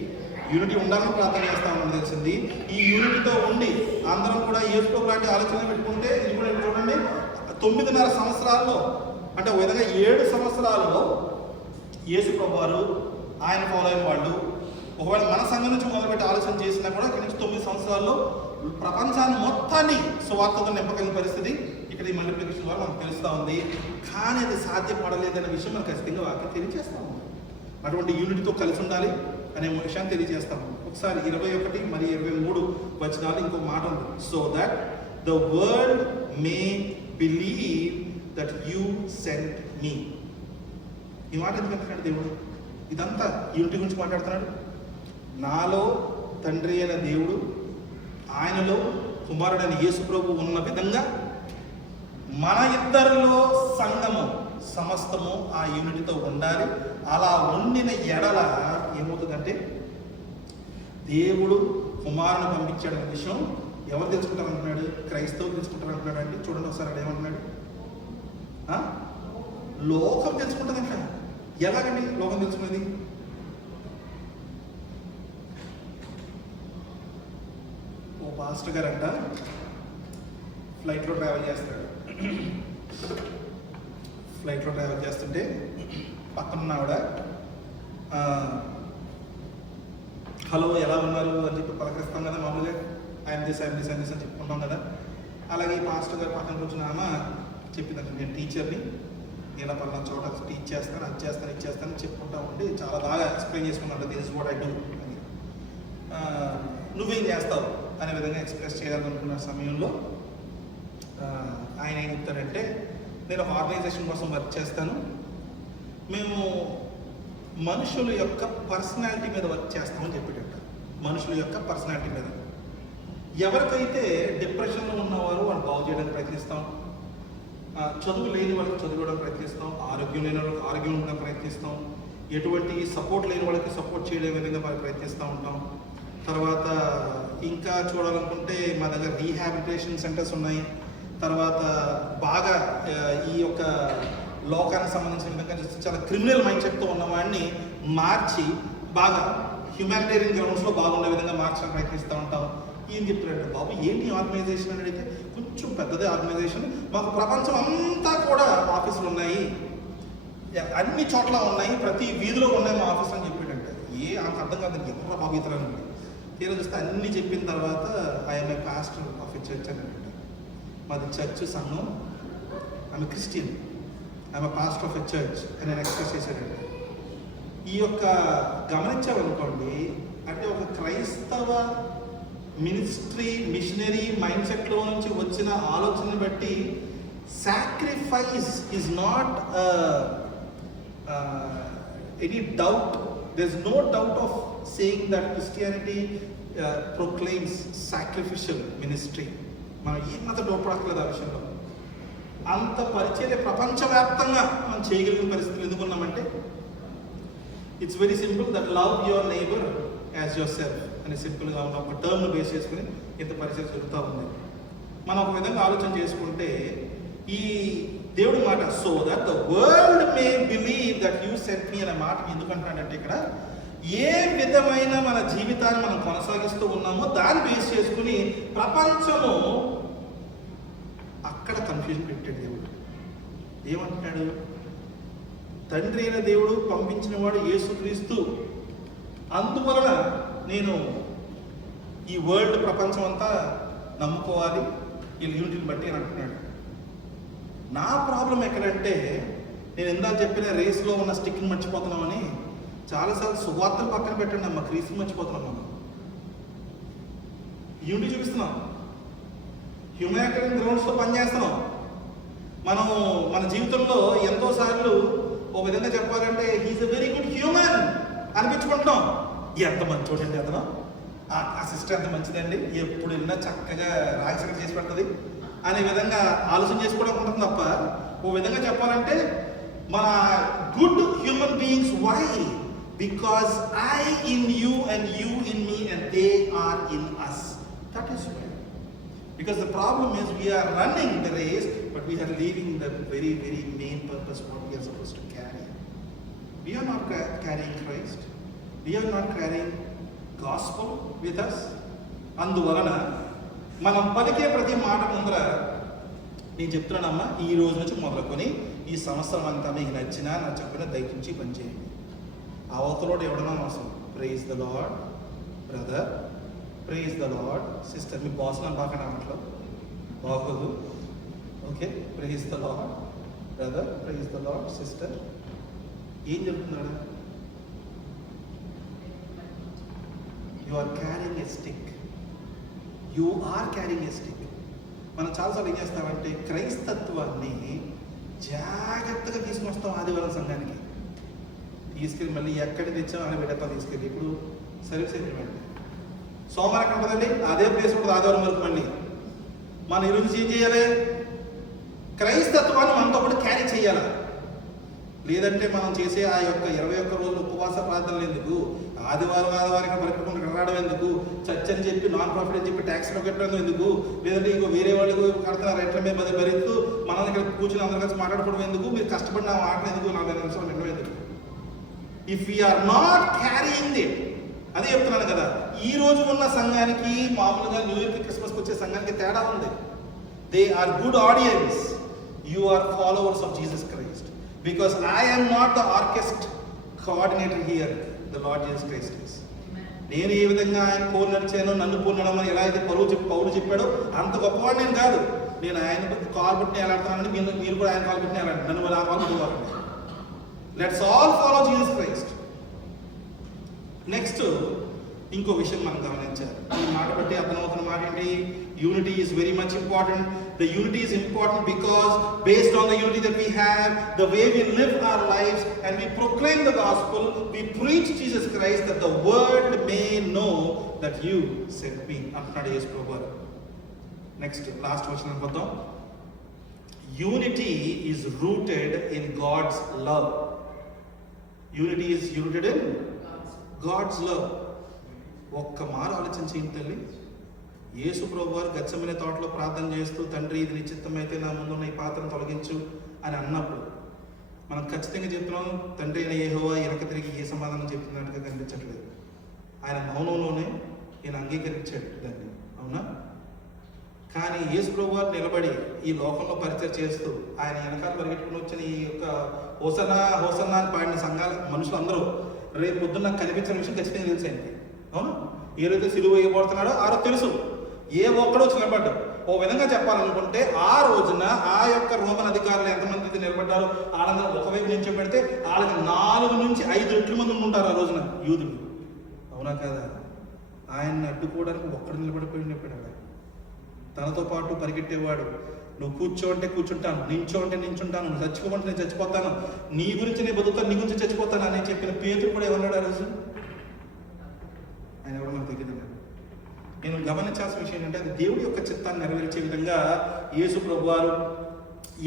యూనిటీ ఉండాలని ప్రార్థన చేస్తామని తెలిసింది. ఈ యూనిటీతో ఉండి అందరం కూడా యేసు ప్రభు లాంటి ఆలోచన పెట్టుకుంటే, ఇది కూడా చూడండి, 9.5 సంవత్సరాల్లో, అంటే ఒక విధంగా 7 సంవత్సరాలలో యేసు ప్రభు వారు, ఆయన ఫాలో అయిన వాళ్ళు, ఒకవేళ మన సంఘం నుంచి మొదలుపెట్టి ఆలోచన చేసినా కూడా ఇక్కడి నుంచి 9 సంవత్సరాల్లో ప్రపంచాన్ని మొత్తాన్ని సువార్తతో నింపగలిగిన పరిస్థితి ఇక్కడ ఈ మల్టిప్లికేషన్ ద్వారా మనకు తెలుస్తూ ఉంది. కానీ అది సాధ్యపడలేదనే విషయం మనకు ఖచ్చితంగా వాక్యం తెలియజేస్తా ఉంది. అటువంటి యూనిటీతో కలిసి ఉండాలి అనే విషయాన్ని తెలియజేస్తాము. ఒకసారి 21 మరియు 23 వచనాలు ఇంకో మాట ఉంది. So that the world May believe that you sent me. ఈ మాట ఎందుకు అంటున్నాడు దేవుడు? ఇదంతా యూనిటీ గురించి మాట్లాడుతున్నాడు. నాలో తండ్రి అయిన దేవుడు, ఆయనలో కుమారుడైన యేసు ప్రభు ఉన్న విధంగా మన ఇద్దరిలో సంఘము సమస్తము ఆ యూనిటీతో ఉండాలి. అలా ఉండిన ఎడల ఏమవుతుందంటే దేవుడు కుమారుని పంపించాడనే విషయం ఎవరు తెలుసుకుంటారంటున్నాడు? క్రైస్తవులు తెలుసుకుంటారంటున్నాడు. అంటే చూడండి ఒకసారి అక్కడ ఏమంటున్నాడు, లోకం తెలుసుకుంటుందంట. ఎలాగండి లోకం తెలుసుకునేది? ఓ పాస్టర్ గారంట ఫ్లైట్లో ట్రావెల్ చేస్తాడు. ఫ్లైట్లో ట్రావెల్ చేస్తుంటే పక్కన ఆవిడ హలో ఎలా ఉన్నారు అని చెప్పి పలకరిస్తాం కదా మామూలుగా, ఐఎమ్ దిస్ అని చెప్పుకుంటాం కదా. అలాగే పాస్టర్ గారు పక్కన కూర్చున్న ఆమె చెప్పిందంటే, నేను టీచర్ని, ఇలా పలానా చోట టీచ్ చేస్తాను, అది చేస్తాను, ఇది చేస్తాను చెప్పుకుంటా ఉండి చాలా బాగా ఎక్స్ప్లెయిన్ చేసుకున్నాడు. This is what I do అని. నువ్వేం చేస్తావు అనే విధంగా ఎక్స్ప్రెస్ చేయాలనుకున్న సమయంలో ఆయన ఏం చెప్తారంటే, నేను ఒక ఆర్గనైజేషన్ కోసం వర్క్ చేస్తాను, మేము మనుషుల యొక్క పర్సనాలిటీ మీద వర్క్ చేస్తామని చెప్పేటట్టు. మనుషుల యొక్క పర్సనాలిటీ మీద ఎవరికైతే డిప్రెషన్లో ఉన్నవారు వాళ్ళు బాగు చేయడానికి ప్రయత్నిస్తాం, చదువు లేని వాళ్ళకి చదువుకోవడానికి ప్రయత్నిస్తాం, ఆరోగ్యం లేని వాళ్ళకి ఆరోగ్యం ఉండడానికి ప్రయత్నిస్తాం, ఎటువంటి సపోర్ట్ లేని వాళ్ళకి సపోర్ట్ చేయడం విధంగా వాళ్ళు ప్రయత్నిస్తూ ఉంటాం. తర్వాత ఇంకా చూడాలనుకుంటే మా దగ్గర రీహాబిలిటేషన్ సెంటర్స్ ఉన్నాయి. తర్వాత బాగా ఈ యొక్క లోకానికి సంబంధించిన విధంగా చూస్తే చాలా క్రిమినల్ మైండ్ సెట్తో ఉన్నవాడిని మార్చి బాగా హ్యుమానిటేరియన్ గ్రౌండ్స్లో బాగుండే విధంగా మార్చడానికి ప్రయత్నిస్తూ ఉంటాం. ఏం చెప్తారంటే, బాబు ఏంటి ఆర్గనైజేషన్ అని అడిగితే, కొంచెం పెద్దదే ఆర్గనైజేషన్, మాకు ప్రపంచం అంతా కూడా ఆఫీసులు ఉన్నాయి, అన్ని చోట్ల ఉన్నాయి, ప్రతి వీధిలో ఉన్నాయి మా ఆఫీస్ అని చెప్పాడంటే, అంత అర్థం కాదు ఎక్కడ బాబు ఇతరని. తీరా చూస్తే అన్నీ చెప్పిన తర్వాత I'm a pastor of a church అని అంటాడు. మాది చర్చ్ సంఘం, ఆమె Christian, I'm a pastor of a church అని నేను ఎక్స్ప్రెస్ చేశాడండి. ఈ యొక్క గమనించామనుకోండి, అంటే ఒక క్రైస్తవ మినిస్ట్రీ మిషనరీ మైండ్ సెట్లో నుంచి వచ్చిన ఆలోచనని బట్టి sacrifice is not any doubt. There is no doubt of saying that Christianity proclaims sacrificial ministry. మనం ఏమంత డోపడక్కలేదు ఆ విషయంలో. అంత పరిచర్య ప్రపంచవ్యాప్తంగా మనం చేయగలిగిన పరిస్థితులు ఎందుకున్నామంటే, it's very simple, that love your neighbour as yourself అని సింపుల్గా ఉన్న ఒక టర్మ్ను బేస్ చేసుకుని ఇంత పరిచయం జరుగుతూ ఉంది. మనం ఒక విధంగా ఆలోచన చేసుకుంటే, ఈ దేవుడి మాట so that the world May believe that you sent me అనే మాట ఎందుకంటాడంటే, ఇక్కడ ఏ విధమైన మన జీవితాన్ని మనం కొనసాగిస్తూ ఉన్నామో దాన్ని బేస్ చేసుకుని ప్రపంచము అక్కడ కన్ఫ్యూజన్ పెట్టాడు దేవుడు. ఏమంటున్నాడు, తండ్రి అయిన దేవుడు పంపించిన వాడు యేసుక్రీస్తు, అందువలన నేను ఈ వరల్డ్ ప్రపంచం అంతా నమ్ముకోవాలి ఈ యూనిటీని బట్టి అని అంటున్నాడు. నా ప్రాబ్లం ఎక్కడంటే, నేను ఇందాక చెప్పిన రేస్లో ఉన్న స్టిక్ని మర్చిపోతున్నామని, చాలాసార్లు సువార్తలు పక్కన పెట్టండి అమ్మ, క్రీస్తుని మర్చిపోతున్నాం. మనం యూనిటీ చూపిస్తున్నాం, హ్యూమానిటేరియన్ గ్రౌండ్స్లో పనిచేస్తున్నాం. మనం మన జీవితంలో ఎంతోసార్లు ఓ విధంగా చెప్పాలంటే he is a very good human అనిపించుకుంటున్నాం. ఎంత మంచి చూడండి అతను, ఆ సిస్టర్ ఎంత మంచిదండి, ఎప్పుడు వెళ్ళినా చక్కగా రాజశేఖర చేసి పెడుతుంది అనే విధంగా ఆలోచన చేసుకోవడం ఉంటుంది తప్ప, ఓ విధంగా చెప్పాలంటే మన good human beings. Why? Because I in you and you in me and they are in us. That is why. Because the problem is we are running the race, but we are leaving the very, very main purpose what we are supposed to carry. We are not carrying Christ. We are not carrying gospel with us. అందువలన మనం పలికే ప్రతి మాట ముందర నేను చెప్తున్నానమ్మా, ఈ రోజు నుంచి మొదలుకొని ఈ సంవత్సరం అంతా మీకు నచ్చినా నచ్చకపోయినా దయచేసి పనిచేయండి. అవతలోడు ఎవడన్నా అవసరం. Praise the lord brother, praise the lord sister. మీ బాస్ నన్ను బాగా అన్నట్లు బాగోదు. Okay, praise the lord brother, praise the lord sister. ఏం చెప్తున్నాడు? You are carrying a stick. You are carrying a stick. మనం చాలాసార్లు ఏం చేస్తామంటే క్రైస్తత్వాన్ని జాగ్రత్తగా తీసుకుని వస్తాం ఆదివారం సంఘానికి. తీసుకెళ్ళి మళ్ళీ ఎక్కడికి తెచ్చాం అని పెట్టేస్తాం. తీసుకెళ్ళి ఇప్పుడు సర్వీస్ అయిపోయింది. సోమవారం ఎక్కడ ఉంటుందండి, అదే ప్లేస్ ఉంటుంది ఆదివారం వరకు. మళ్ళీ మనం ఈరోజు ఏం చేయాలి? క్రైస్తత్వాన్ని మనతో పాటు క్యారీ చేయాలి. లేదంటే మనం చేసే ఆ యొక్క 21 రోజులు ఉపవాస ప్రార్థనలు ఎందుకు, ఆదివారం పరిపెట్టుకుంటూ రావడం ఎందుకు, చర్చ్ అని చెప్పి నాన్ ప్రాఫిట్ అని చెప్పి ట్యాక్స్ కట్టడం ఎందుకు, లేదంటే ఇంకో వేరే వాళ్ళకు కడుతున్న రైట్ల మీద భరిస్తూ మనల్ని ఇక్కడ కూర్చుని అందరి కలిసి మాట్లాడుకోవడం ఎందుకు, మీరు కష్టపడిన మాటలు ఎందుకు, 40 నిమిషాలు వినడం ఎందుకు? If we're not carrying it, అదే చెప్తున్నాను కదా, ఈ రోజు ఉన్న సంఘానికి మామూలుగా న్యూ ఇయర్కి క్రిస్మస్కి వచ్చే సంఘానికి తేడా ఉంది. They are good audience. You are followers of Jesus Christ. Because I am not the orchestra coordinator here, the Lord Jesus Christ is. నేను ఏ విధంగా ఆయన పోలు నడిచానో, నన్ను పోలు నడమని ఎలా అయితే పౌలు చెప్పాడో అంత గొప్పవాడు నేను కాదు. నేను ఆయన కాలు పుట్టిన ఎలాడుతున్నానని మీరు కూడా ఆయన కాలు పుట్టిన ఎలాంటి నన్ను ఆ కాలు పుట్టుకోవాలండి. Let's all follow Jesus Christ. Next ఇంకో విషయం మనం గమనించాలి. ఈ మాట బట్టి అర్థమవుతున్న మాట ఏంటి? Unity is very much important. The unity is important because based on the unity that we have, the way we live our lives and we proclaim the gospel, we preach Jesus Christ, that the world may know that you sent me. Antunadu Yesu Prabhu. Next, last version anudam. Unity is rooted in God's love. Unity is rooted in God's love. ఒక్క మారు ఆలోచించేయండి తల్లి. యేసు ప్రభువు వారు గెత్సెమనే తోటలో ప్రార్థన చేస్తూ, తండ్రి ఇది నీ చిత్తమైతే నా ముందున్న ఈ పాత్రను తొలగించు అని అన్నప్పుడు మనం ఖచ్చితంగా చెప్తున్నాం, తండ్రి అయిన యెహోవా వెనక తిరిగి ఏ సమాధానం చెప్తున్నట్టుగా కనిపించట్లేదు. ఆయన మౌనంలోనే ఈయన అంగీకరించాడు దాన్ని, అవునా? కానీ యేసు ప్రభువారు నిలబడి ఈ లోకంలో పరిచయం చేస్తూ ఆయన వెనకాల పరిగెట్టుకుని వచ్చిన ఈ యొక్క హోసన్నా హోసన్నా అని పాడిన సంఘాల మనుషులు అందరూ రేపు పొద్దున్న నాకు కనిపించిన విషయం ఖచ్చితంగా తెలుసు ఆయనకి, అవును? ఏ రోజు సిలువ వేయబడుతున్నాడో ఆ రోజు తెలుసు. ఏ ఒక్కడో వచ్చి నిలబడ్డాడు. ఓ విధంగా చెప్పాలనుకుంటే ఆ రోజున ఆ యొక్క రోమన్ అధికారులు ఎంతమంది అయితే నిలబడ్డారో వాళ్ళని ఒకవైపు నుంచి పెడితే వాళ్ళకి 4 నుంచి 5 రెట్ల మంది ఉంటారు ఆ రోజున యూదులు, అవునా కదా? ఆయన్ని అడ్డుకోవడానికి ఒక్కడు నిలబడిపోయి చెప్పాడు. తనతో పాటు పరిగెట్టేవాడు, నువ్వు కూర్చో అంటే కూర్చుంటాను, నించో అంటే నించుంటాను, నువ్వు చచ్చిపోమంటే నేను చచ్చిపోతాను, నీ గురించి నేను బతుకుతాను, నీ గురించి చచ్చిపోతాను అని చెప్పిన పేతురు కూడా ఏమన్నాడు ఆ రోజు? ఆయన ఎవరు మనకు తెలియదు. నేను గమనించాల్సిన విషయం ఏంటంటే అది దేవుడి యొక్క చిత్తాన్ని నెరవేర్చే విధంగా యేసు ప్రభువారు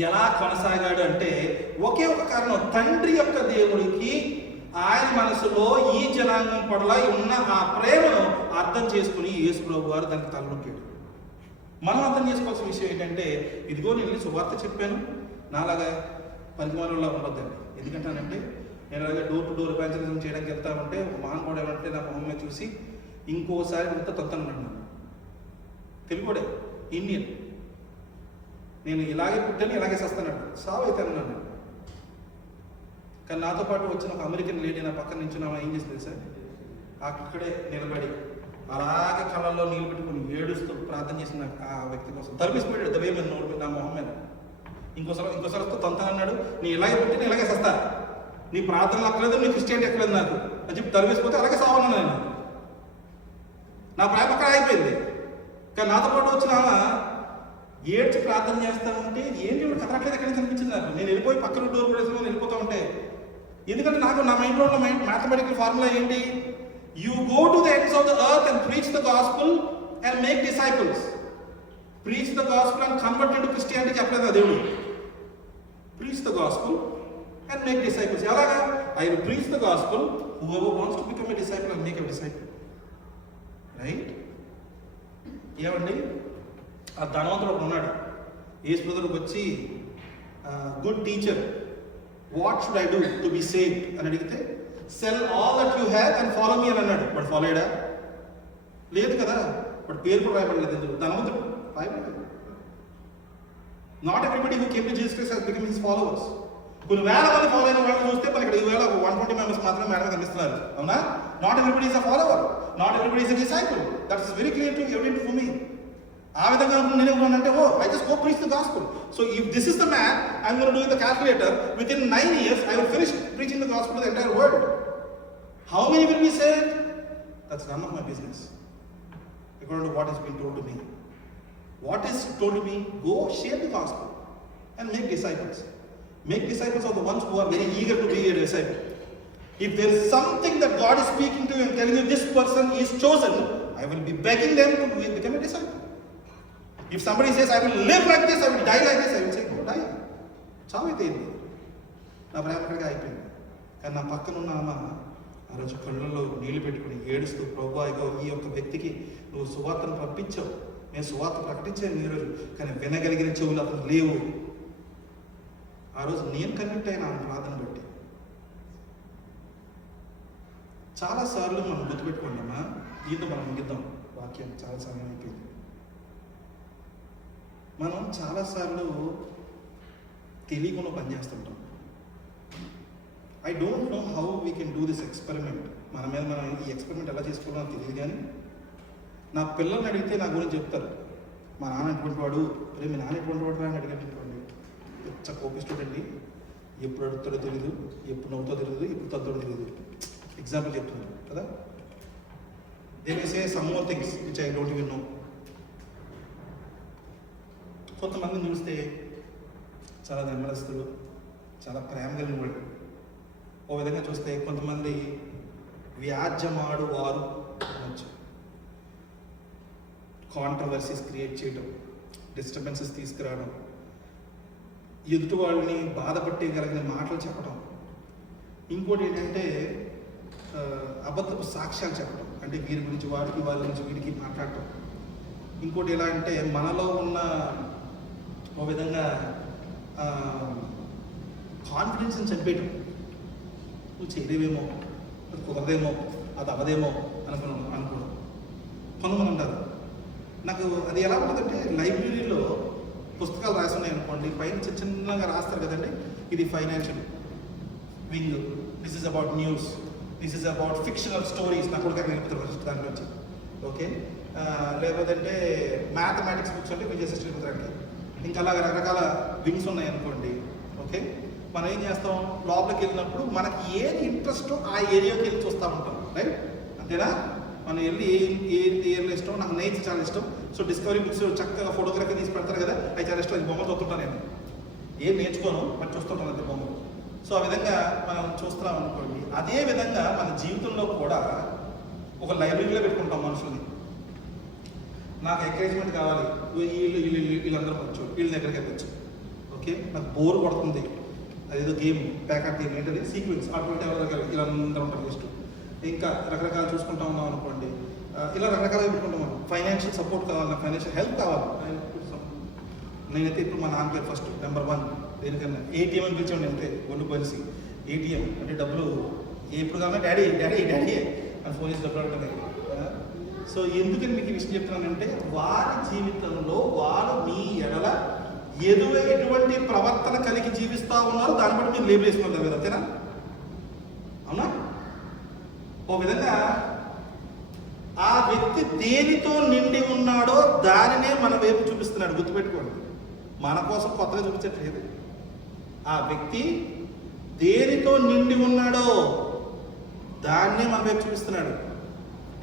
ఎలా కొనసాగాడు అంటే ఒకే ఒక కారణం, తండ్రి యొక్క దేవుడికి ఆయన మనసులో ఈ జనాంగం పట్ల ఉన్న ఆ ప్రేమను అర్థం చేసుకుని యేసు ప్రభువారు దానికి తలనొక్కాడు. మనం అర్థం చేసుకోవాల్సిన విషయం ఏంటంటే, ఇదిగో నేను వెళ్ళి సువార్త చెప్పాను, నాలాగా పరిమాణంలో ఉండొద్దండి. ఎందుకంటానంటే నేను అలాగే డోర్ టు డోర్ ఎవాంజలిజం చేయడానికి వెళ్తా ఉంటే మహానుభావుడు ఏమంటే నా మొహం మీద చూసి ఇంకోసారి ఇంత తొత్తనున్నాను. తెలుగుడే, ఇండియన్, నేను ఇలాగే పుట్టాను ఇలాగే చేస్తాను, సావు అయితే అన్నాను. కానీ నాతో పాటు వచ్చిన ఒక అమెరికన్ లేడీ నా పక్కన నుంచి నా ఏం చేస్తుంది సార్, అక్కడే నిలబడి అలాగే కళ్ళల్లో నీళ్ళు పెట్టుకుని ఏడుస్తూ ప్రార్థన చేసిన ఆ వ్యక్తి కోసం తరిపిసిపోయాడు. దవే మీద నోడు నా మొహం మీద. ఇంకోసారి వస్తూ తొంత అన్నాడు, నీ ఇలాగే పుట్టి నేను ఇలాగే చేస్తా, నీ ప్రార్థనలు అక్కలేదు, నీ క్రిస్టియానిటీ ఎక్కలేదు నాకు అని చెప్పి తరిపిసిపోతే అలాగే సావన్నాను నేను. నా ప్రేమ అక్కడ అయిపోయింది. కానీ నాతో పాటు వచ్చిన ఏడ్చి ప్రార్థన చేస్తా ఉంటే ఏంటి కథట్లేదు ఎక్కడి నుంచి అనిపించింది నాకు. నేను వెళ్ళిపోయి పక్కన డోర్ ప్రదేశంలో వెళ్ళిపోతూ ఉంటే, ఎందుకంటే నాకు నా మైండ్లో ఉన్న మ్యాథమెటికల్ ఫార్ములా ఏంటి, you go to the ends of the earth and preach the gospel and make disciples. Preach the gospel and convert into Christianity చెప్పలేదు ఆ దేవుడు. Preach the gospel and make disciples. ఎలాగా? I will preach the gospel, whoever wants to become a disciple and make a disciple. Right? ఏమండి, ఆ ధనవంతుడు ఒకడు ఉన్నాడు. యేసు బ్రదర్కి వచ్చి good teacher what should I do to be saved అని అడిగితే sell all that you have and follow me అని అన్నాడు. బట్ ఫాలో అయ్యాడా? లేదు కదా. బట్ పేరు కూడా రాయబడలేదు ఎందుకు? ధనవంతుడు రాయబడలేదు. Not everybody who came to Jesus Christ has become his followers. కొన్ని వేల మంది ఫాలో అయిన వాళ్ళని చూస్తే మనకి ఇక్కడ ఈవేళ 120 మెంబర్స్ మాత్రమే మేడం కనిపిస్తున్నారు, అవునా? Not everybody is a follower, not everybody is a disciple. That is very clear to evident for me. ఆ విధంగా నేను ఏమన్నానంటే, oh I just go preach the gospel. So if this is the man, I'm gonna do the calculator, with in 9 years I will finish preaching the gospel to the entire world. How many will be saved? That's none of my business. According to what has been told to me. What is told to me? Go share the gospel and make disciples. Make disciples of the ones who are very eager to be a disciple. If there is something that God is speaking to you and telling you this person is chosen, I will be begging them to become a disciple. If somebody says, I will live like this, I will die like this, I will say, go die. చావైతే ఏంటి? నా ప్రేమ అక్కడికి అయిపోయింది. కానీ నా పక్కన ఉన్న ఆమె ఆ రోజు కళ్ళల్లో నీళ్లు పెట్టుకుని ఏడుస్తూ, ప్రభువా ఇగో ఈ యొక్క వ్యక్తికి నువ్వు సువార్తను పంపించావు, నేను సువార్త ప్రకటించాను ఈరోజు, కానీ వినగలిగిన చెవులు అతను లేవు. ఆ రోజు నేను కన్విక్ట్ అయిన ఆమె ప్రార్థన బట్టి. చాలాసార్లు మనం గుర్తుపెట్టుకోండమ్మా, దీంతో మనం ముగిద్దాం, వాక్యం చాలా సమయం అయిపోయింది. మనం చాలాసార్లు తెలియకుండా పనిచేస్తుంటాం. I don't know how we can do this experiment. మన మీద మనం ఈ ఎక్స్పెరిమెంట్ ఎలా చేసుకోవాలో తెలియదు. కానీ నా పిల్లల్ని అడిగితే నా గురించి చెప్తారు, మా నాన్న ఎటువంటి వాడు, రే మీ నాన్న ఎటువంటి వాడు అని అడిగేటటువంటి పిచ్చ కోపిస్తుండండి. ఎప్పుడు అడుగుతాడో తెలియదు, ఎప్పుడు నవ్వుతో తెలియదు, ఎప్పుడు తగ్గుతాడో తెలియదు. ఎగ్జాంపుల్ చెప్తున్నారు కదా. They may say some more things which I don't even know. కొంతమందిని చూస్తే చాలా నెమ్మదస్తులు, చాలా ప్రేమ కలిగిన వాడు. ఓ విధంగా చూస్తే కొంతమంది వ్యాజ్యమాడు వారు అనొచ్చు. కాంట్రవర్సీస్ క్రియేట్ చేయడం, డిస్టర్బెన్సెస్ తీసుకురావడం, ఎదుటి వాళ్ళని బాధపట్టగలిగిన మాటలు చెప్పడం. ఇంకోటి ఏంటంటే అబద్ధపు సాక్ష్యాలు చెప్పడం, అంటే వీరి గురించి వారికి, వారి గురించి వీరికి మాట్లాడటం. ఇంకోటి ఎలా అంటే మనలో ఉన్న ఓ విధంగా కాన్ఫిడెన్స్ని చంపేయటం. నువ్వు చేయలేవేమో, అది కుదరదేమో, అది అవ్వదేమో అనుకోవడం. కొంతమంది ఉంటారు. నాకు అది ఎలా ఉంటుందంటే, లైబ్రరీలో పుస్తకాలు రాసి ఉన్నాయి అనుకోండి, పైన చిన్నగా రాస్తారు కదండి, ఇది financial wing, this is about news, this is about fictional stories. నా కొడుకు నేర్పుతారు ఫస్ట్ దాంట్లో వచ్చి. ఓకే, లేకపోతే మ్యాథమెటిక్స్ బుక్స్ అంటే విజయ శ్రీపుత్రానికి. ఇంకా అలాగే రకరకాల వింగ్స్ ఉన్నాయి అనుకోండి. ఓకే, మనం ఏం చేస్తాం, లోపలికి వెళ్ళినప్పుడు మనకి ఏది ఇంట్రెస్టో ఆ ఏరియాకి వెళ్ళి చూస్తూ ఉంటాం, రైట్? అంతేనా? మనం వెళ్ళి ఏ ఏరియాలో ఇష్టం, నాకు నేచర్ చాలా ఇష్టం. సో డిస్కవరీ బుక్స్ చక్కగా ఫోటోగ్రఫీ తీసి పెడతారు కదా, అవి చాలా ఇష్టం. అది బొమ్మలు చూస్తుంటాను నేను, ఏం నేర్చుకోను మరి చూస్తుంటాను అంతే బొమ్మలు. సో ఆ విధంగా మనం చూస్తున్నాం అనుకోండి. అదే విధంగా మన జీవితంలో కూడా ఒక లైబ్రరీలో పెట్టుకుంటాం మనుషుల్ని. నాకు ఎంకరేజ్మెంట్ కావాలి, వీళ్ళందరూ వచ్చు, వీళ్ళ దగ్గరికి వెళ్ళచ్చు. ఓకే, నాకు బోర్ కొడుతుంది, అదేదో గేమ్, ప్యాకెట్ గేమ్ ఏంటది, సీక్వెన్స్, అటువంటి వీళ్ళందరూ ఉంటారు లిస్టు. ఇంకా రకరకాలు చూసుకుంటా ఉన్నాం అనుకోండి. ఇలా రకరకాలుగా పెట్టుకుంటాం మనం. ఫైనాన్షియల్ సపోర్ట్ కావాలి, నాకు ఫైనాన్షియల్ హెల్ప్ కావాలి. నేనైతే ఇప్పుడు మా నాన్న పేరు ఫస్ట్ నెంబర్ 1. దేనికన్నా ఏటీఎం అని పిలిచాను అంతే, ఒళ్ళు కలిసి. ఏటీఎం అంటే డబ్బులు ఎప్పుడు కావాలన్నా డాడీ డాడీ డాడీ అని ఫోన్ చేసి డబ్బులు అడుగుతున్నాయి. సో ఎందుకని మీకు ఈ విషయం చెప్తున్నానంటే, వారి జీవితంలో వారు మీ ఎడల ఎటువంటి ప్రవర్తన కలిగి జీవిస్తూ ఉన్నారో దాన్ని బట్టి మీరు లేబుల్ వేసుకున్నారు కదా, అంతేనా? అవునా? ఓ విధంగా ఆ వ్యక్తి దేనితో నిండి ఉన్నాడో దానినే మన వైపు చూపిస్తున్నాడు. గుర్తుపెట్టుకోండి, మన కోసం కొత్తగా చూపించట్లేదు. ఆ వ్యక్తి దేనితో నిండి ఉన్నాడో దాన్నే మన వైపు చూపిస్తున్నాడు.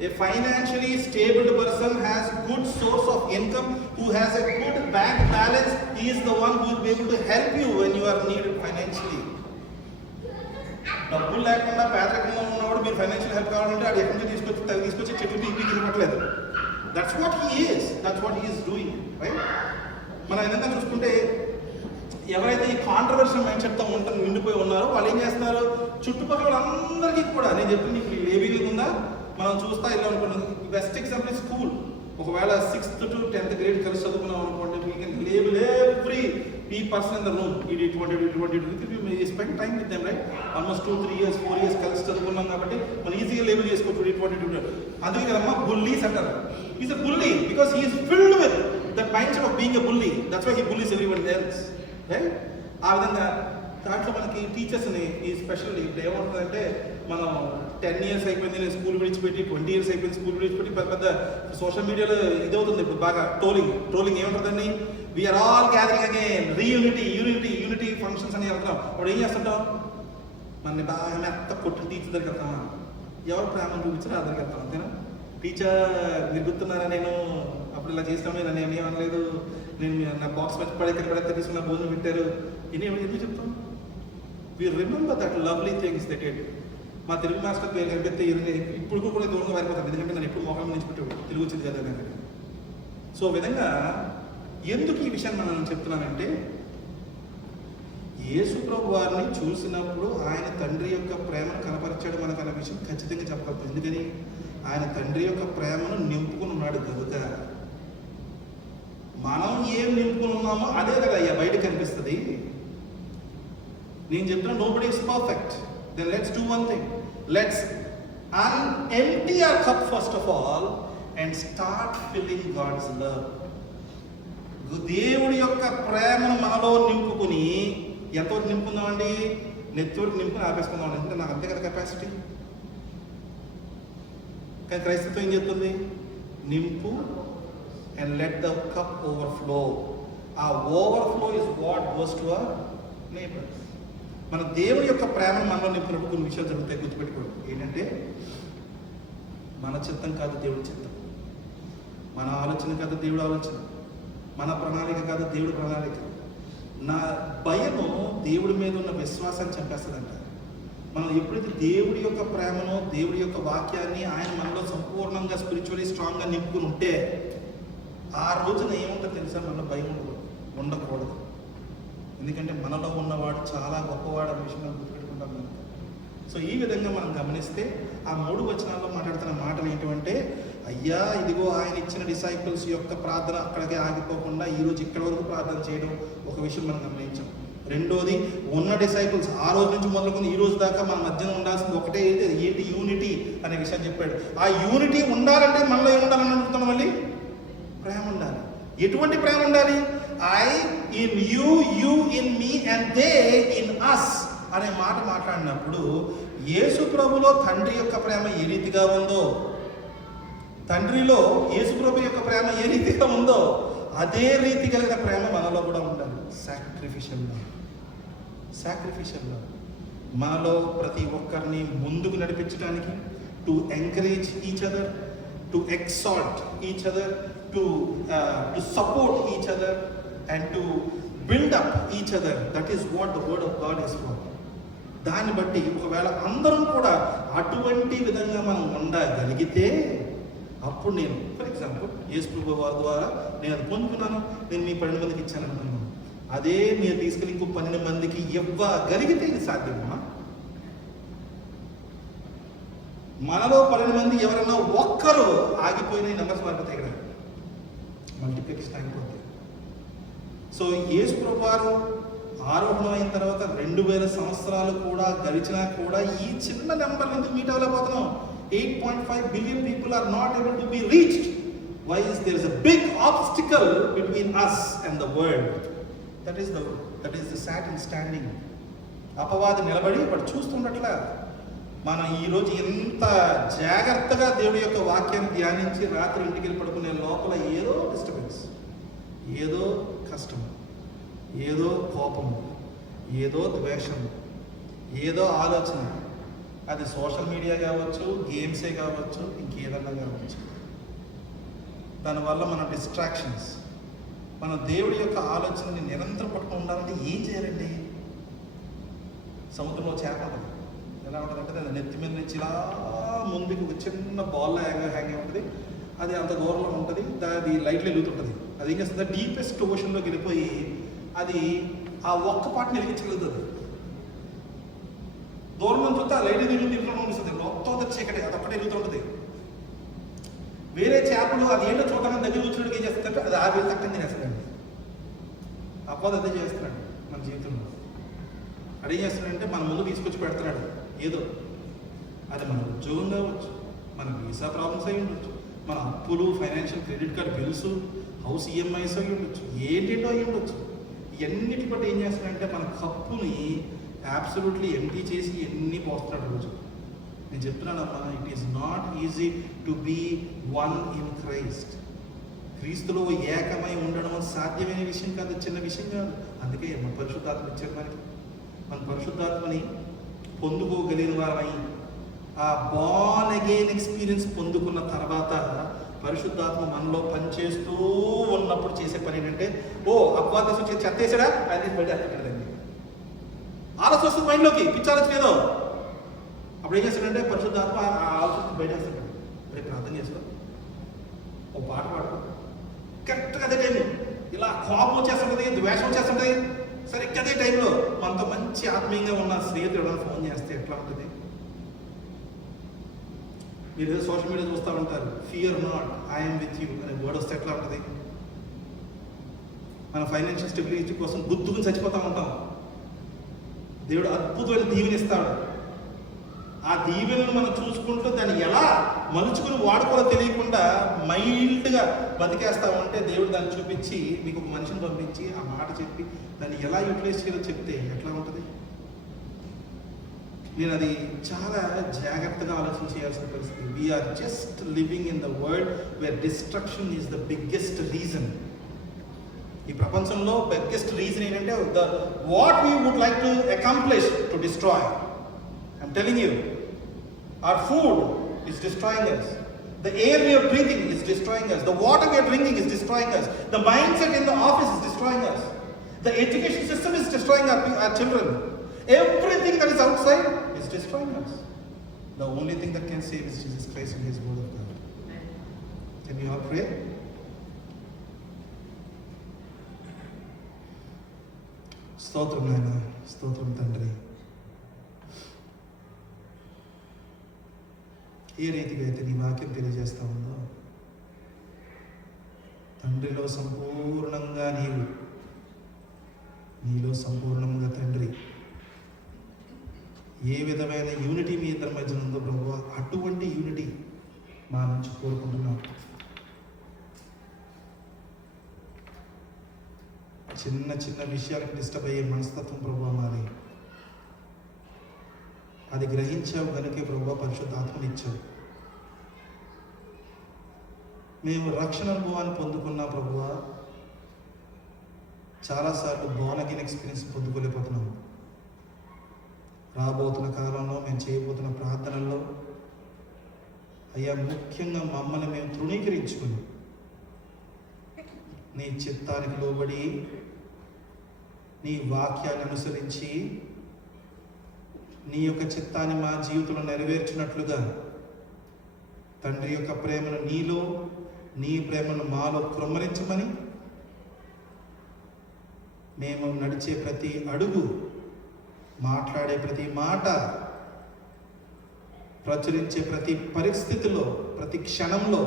A financially stable person has good source of income, who has a good bank balance. He is the one who will be able to help you when you are needed financially. డబ్బులు లేకుండా పేదరికంగా ఉన్నవాడు మీరు financial help కావాలంటే అది ఎక్కడి నుంచి తీసుకొచ్చి చెట్టు పీకి ఇవ్వట్లేదు. That's what he is doing, right? మనం ఏదైనా చూసుకుంటే ఎవరైతే ఈ కాంట్రవర్షియల్ మైండ్ సెట్తో నిండిపోయి ఉన్నారో వాళ్ళు ఏం చేస్తున్నారు, చుట్టుపక్కల అందరికీ కూడా నేను చెప్పింది మీకు లేబిలింగ్ ఉందా మనం చూస్తా ఇలా అనుకోండి. Best example school. ఒకవేళ 6th to 10th grade కలిసి చదువుకున్నాం అనుకోండి, we can label every person in the room. ఇటువంటి spend time with them, right? Almost 2-3 years 4 years కలిసి చదువుకున్నాం కాబట్టి మనం ఈజీగా లేబుల్ చేసుకోవచ్చు. ఇటువంటి అందుకే కదమ్మా బుల్లీస్ అంటారు. Is a bully because he's filled with that mind set of being a bully. That's why he bullies everyone else, right? ఆ విధంగా దాంట్లో మనకి టీచర్స్ని ఈ స్పెషల్ ఇప్పుడు ఏమవుతుందంటే, మనం 10 years అయిపోయింది నేను స్కూల్ విడిచిపెట్టి, 20 years అయిపోయింది స్కూల్ విడిచిపెట్టి, పెద్ద సోషల్ మీడియాలో ఇది అవుతుంది ఇప్పుడు బాగా ట్రోలింగ్ ఏముంటుందండి, we're all gathering again, unity functions అని వెళ్తున్నాం. అప్పుడు ఏం చేస్తుంటాం, మన బాగా మెత్త కొట్టిన టీచర్ దగ్గరికి వెళ్తామా, ఎవరు ప్రేమను చూపించారో ఆ దగ్గరికి వెళ్తాం, అంతేనా? టీచర్ మీరు గుర్తున్నారా, నేను అప్పుడు ఇలా చేస్తాను, నేను ఏమనలేదు, నేను నా బాక్స్ వచ్చి పడే తీసుకున్న భోజనం పెట్టారు, ఎందుకు చెప్తాం? We remember that lovely things that it. మా తెలుగు మాస్టర్ పేరు కనిపిస్తే ఇప్పుడు కూడా దూరంగా వారిపోతాను, ఎందుకంటే నేను ఎప్పుడు మొహం నుంచి పెట్టాడు, తెలుగు వచ్చింది కదా నాకు. సో విధంగా ఎందుకు ఈ విషయాన్ని మనం చెప్తున్నానంటే, యేసు ప్రభు వారిని చూసినప్పుడు ఆయన తండ్రి యొక్క ప్రేమను కనపరిచాడు మనకు అన్న విషయం ఖచ్చితంగా చెప్పగలుగుతాం. ఎందుకని ఆయన తండ్రి యొక్క ప్రేమను నింపుకుని ఉన్నాడు కనుక. మనం ఏం నింపుకుని ఉన్నామో అదే కదా అయ్యా బయట కనిపిస్తుంది. నేను చెప్తున్నా, nobody is perfect. Then let's do one thing. Let's empty our cup first of all and start filling God's love. దేవుడి యొక్క ప్రేమను మనలో నింపుకుని ఎంతవరకు నింపుకుందామండి? నెత్తివరకు నింపుకుని ఆపేసుకుందాం. అంటే నాకు అంతే కదా కెపాసిటీ. కానీ క్రైస్తత్వం ఏం చెప్తుంది? నింపు and let the cup overflow. ఆ overflow is what goes to our neighbors. మన దేవుడి యొక్క ప్రేమను మనలో నింపినప్పుడు కొన్ని విషయాలు జరుగుతాయి, గుర్తుపెట్టుకోండి. ఏంటంటే, మన చిత్తం కాదు దేవుడి చిత్తం, మన ఆలోచన కాదు దేవుడి ఆలోచన, మన ప్రణాళిక కాదు దేవుడి ప్రణాళిక. నా భయము దేవుడి మీద ఉన్న విశ్వాసాన్ని చంపేస్తుందంట. మనం ఎప్పుడైతే దేవుడి యొక్క ప్రేమను, దేవుడి యొక్క వాక్యాన్ని ఆయన మనలో సంపూర్ణంగా స్పిరిచువల్లీ స్ట్రాంగ్గా నింపుకుని ఉంటే, ఆ రోజున ఏముంటుందో తెలుసా, మనలో భయం ఉండకూడదు. ఎందుకంటే మనలో ఉన్నవాడు చాలా గొప్పవాడు అనే విషయం మనం గుర్తుపెట్టుకుంటాం మనం. సో ఈ విధంగా మనం గమనిస్తే ఆ 3 వచనాల్లో మాట్లాడుతున్న మాటలు ఏంటంటే, అయ్యా ఇదిగో ఆయన ఇచ్చిన డిసైపుల్స్ యొక్క ప్రార్థన అక్కడికే ఆగిపోకుండా ఈరోజు ఇక్కడ వరకు ప్రార్థన చేయడం ఒక విషయం మనం గమనించాం. రెండోది ఉన్న డిసైపుల్స్ ఆ రోజు నుంచి మొదలుకొని ఈ రోజు దాకా మన మధ్యన ఉండాల్సింది ఒకటే ఏంటి యూనిటీ అనే విషయం చెప్పాడు. ఆ యూనిటీ ఉండాలంటే మనలో ఏముండాలని అడుగుతాం? మళ్ళీ ప్రేమ ఉండాలి. ఎటువంటి ప్రేమ ఉండాలి? I in you, you in me and they in us అనే మాట మాట్లాడినప్పుడు యేసు ప్రభులో తండ్రి యొక్క ప్రేమ ఏ రీతిగా ఉందో, తండ్రిలో యేసు ప్రభు యొక్క ప్రేమ ఏ రీతిగా ఉందో అదే రీతి కలిగిన ప్రేమ మనలో కూడా ఉండాలి. సాక్రిఫిషియల్ మనలో ప్రతి ఒక్కరిని ముందుకు నడిపించడానికి, to encourage each other, to exalt each other, to support each other and to build up each other. That is what the word of God is for. దాన్ని బట్టి ఒకవేళ అందరం కూడా అటువంటి విధంగా మనం ఉండగలిగితే అప్పుడు నేను ఫర్ ఎగ్జాంపుల్ యేసు ప్రభు వారి ద్వారా నేను అది పొందుకున్నాను, నేను మీ 12 మందికి ఇచ్చాను అనుకున్నాను. అదే మీరు తీసుకెళ్ళి ఇంకో 12 మందికి ఇవ్వగలిగితే ఇది సాధ్యమా? మనలో 12 మంది ఎవరైనా ఒక్కరు ఆగిపోయిన నెంబర్స్ మారిపోతాయి, ఇక్కడ మల్టిప్లికేషన్ ఆగిపోతాయి. సో యేసు ప్రభు వారు ఆరోహణం అయిన తర్వాత 2000 సంవత్సరాలు కూడా గడిచినా కూడా ఈ చిన్న నెంబర్ ఎందుకు meet అవ్వలేకపోతున్నాం? 8.5 billion people are not able to be reached. Why is there is a big obstacle between us and the world? That is the Satan standing. అపవాది నిలబడి వాడు చూస్తున్నట్లా. మనం ఈరోజు ఎంత జాగ్రత్తగా దేవుడి యొక్క వాక్యాన్ని ధ్యానించి రాత్రి ఇంటికి వెళ్ళి పడుకునే లోపల ఏదో డిస్టర్బెన్స్, ఏదో కష్టం, ఏదో కోపము, ఏదో ద్వేషము, ఏదో ఆలోచన. అది సోషల్ మీడియా కావచ్చు, గేమ్సే కావచ్చు, ఇంకేదన్నా కావచ్చు. దానివల్ల మన డిస్ట్రాక్షన్స్, మన దేవుడి యొక్క ఆలోచనని నిరంతరం పట్టుకుని ఉండాలంటే ఏం చేయాలండి? సముద్రంలో చేప ఉంటుంది, ఎలా ఉంటుందంటే అది నెత్తి మీద నుంచి ఇలా ముందుకు ఒక చిన్న బాల్లో హ్యాంగ్ ఉంటుంది. అది అంత దూరంలో ఉంటుంది, అది లైట్లో వెలుగుతుంటుంది. అది ఏం చేస్తుంది? డీపెస్ట్ ఓషన్లోకి వెళ్ళిపోయి అది ఆ ఒక్క పాటని వెలిగించగలుగుతుంది. దూరం నుంచి వస్తే ఆ లైట్ తిరుగుతుంది, ఇంట్లో పంపిస్తుంది. మొత్తం చీకటి, అదొక్కటే వెలుగుతుంటుంది. వేరే చేపలు అది ఏంటో చూడడానికి దగ్గర కూర్చున్నట్టు ఏం చేస్తుందంటే అది ఆ వేలు తక్కువ తినేస్తాడండి. అప్పది అదే చేస్తున్నాడు మన జీవితంలో. అదేం చేస్తున్నాడంటే మన ముందు తీసుకొచ్చి పెడుతున్నాడు ఏదో. అది మన ఉద్యోగం కావచ్చు, మన వీసా ప్రాబ్లమ్స్ అయి ఉండొచ్చు, మన అప్పులు, financial credit card bills, house EMIs అయి ఉండొచ్చు, ఏంటేంటో అయి ఉండొచ్చు. ఇవన్నిటి బట్టి ఏం చేస్తున్నాడంటే మన కప్పుని అబ్సల్యూట్లీ ఎంటీ చేసి ఎన్ని పోస్తున్నాడు రోజు. నేను చెప్తున్నానమ్మా, it is not easy to be one in Christ. క్రీస్తులో ఏకమై ఉండడం సాధ్యమైన విషయం కాదు, చిన్న విషయం కాదు. అందుకే మన పరిశుద్ధాత్మ ఇచ్చారు మనకి. మన పరిశుద్ధాత్మని పొందుకోగలిగిన వారమై ఆ బార్న్ అగైన్ ఎక్స్పీరియన్స్ పొందుకున్న తర్వాత పరిశుద్ధాత్మ మనలో పనిచేస్తూ ఉన్నప్పుడు చేసే పని ఏంటంటే, అపవాది వచ్చి చెత్తేసాడా అది బయటేస్తాడండి. ఆలోచన వస్తుంది మైండ్లోకి, పిచ్చి ఆలోచన ఏదో. అప్పుడు ఏం చేస్తాడంటే పరిశుద్ధాత్మ ఆ ఆలోచన బయటేస్తాడు. రేపు ప్రార్థన చేసుకో, ఓ పాట పాడు. కరెక్ట్గా అదే టైం ఇలా కోపం వచ్చేస్తుంటుంది, ద్వేషం వచ్చేస్తుంటుంది. సరిగ్గా అదే టైంలో మనతో మంచి ఆత్మీయంగా ఉన్న స్నేహితుడు ఫోన్ చేస్తే ఎట్లా ఉంటుంది? మీరు ఏదో సోషల్ మీడియా చూస్తూ ఉంటారు, fear not, I'm with you అనే వర్డ్ వస్తే ఎట్లా ఉంటుంది? మన ఫైనాన్షియల్ స్టెబిలిటీ కోసం గుద్దుకుని చచ్చిపోతూ ఉంటాం. దేవుడు అద్భుతమైన దీవెనిస్తాడు. ఆ దీవెనను మనం చూసుకుంటూ దాన్ని ఎలా మలుచుకుని వాడుకోవాలో తెలియకుండా మైల్డ్గా బతికేస్తామంటే దేవుడు దాన్ని చూపించి మీకు ఒక మనిషిని పంపించి ఆ మాట చెప్పి దాన్ని ఎలా యూటిలైజ్ చేయాలో చెప్తే ఎట్లా ఉంటుంది? నేను అది చాలా జాగ్రత్తగా ఆలోచన చేయాల్సిన పరిస్థితి. We're just living in the world where destruction is the biggest reason. ఈ ప్రపంచంలో బిగ్గెస్ట్ రీజన్ ఏంటంటే what we would like to accomplish to destroy. I'm telling you, our food is destroying us. The air we are breathing is destroying us. The water we are drinking is destroying us. The mindset in the office is destroying us. The education system is destroying our children. Everything that is outside is destroying us. The only thing that can save is Jesus Christ and His word of God. Can we all pray? స్తోత్రం నాయనా, స్తోత్రం తండ్రి. ఏ రీతిగా అయితే నీ వాక్యం తెలియజేస్తా ఉందో, తండ్రిలో సంపూర్ణంగా నీవు నీలో సంపూర్ణంగా తండ్రి ఏ విధమైన యూనిటీ మీ ఇద్దరి మధ్యన ఉందో ప్రభువా, అటువంటి యూనిటీ మా నుంచి కోరుకుంటున్నాం. చిన్న చిన్న విషయాలకు డిస్టర్బ్ అయ్యే మనస్తత్వం ప్రభువా మాది. అది గ్రహించావు కనుకే ప్రభువా పరిశుద్ధాత్మనిచ్చావు. మేము రక్షణ అనుభవాన్ని పొందుకున్నా ప్రభువా, చాలాసార్లు బోర్న్ ఎక్స్పీరియన్స్ పొందుకోలేకపోతున్నాము. రాబోతున్న కాలంలో మేము చేయబోతున్న ప్రార్థనల్లో అయ్యా ముఖ్యంగా మమ్మల్ని మేము తృణీకరించుకుని నీ చిత్తానికి లోబడి నీ వాక్యాన్ని అనుసరించి నీ యొక్క చిత్తాన్ని మా జీవితంలో నెరవేర్చినట్లుగా తండ్రి యొక్క ప్రేమను నీలో, నీ ప్రేమను మాలో కృమ్మరించమని మేము నడిచే ప్రతి అడుగు, మాట్లాడే ప్రతి మాట, ప్రచురించే ప్రతి పరిస్థితిలో, ప్రతి క్షణంలో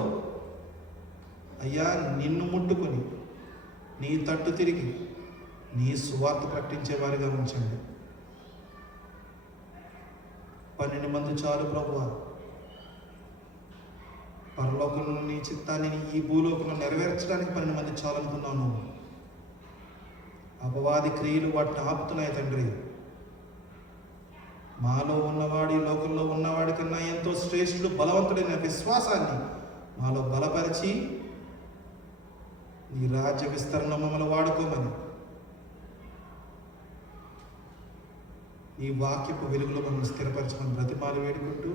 అయ్యా నిన్ను ముట్టుకుని నీ తట్టు తిరిగి నీ సువార్త ప్రకటించేవారిగా ఉంచండి. 12 మంది చాలు ప్రభువా. పరలోకంలో నీ చిత్తాన్ని ఈ భూలోకంలో నెరవేర్చడానికి 12 మంది చాలు అనుకున్నాను. అపవాది క్రియలు వాటిని ఆపుతున్నాయి తండ్రి. మాలో ఉన్నవాడి, లోకంలో ఉన్నవాడి కన్నా ఎంతో శ్రేష్ఠుడు, బలవంతుడైన విశ్వాసాన్ని మాలో బలపరిచి నీ రాజ్య విస్తరణ మమ్మల్ని వాడుకోమని, నీ వాక్యపు వెలుగులో మమ్మల్ని స్థిరపరచమని బ్రతిమాలు వేడుకుంటూ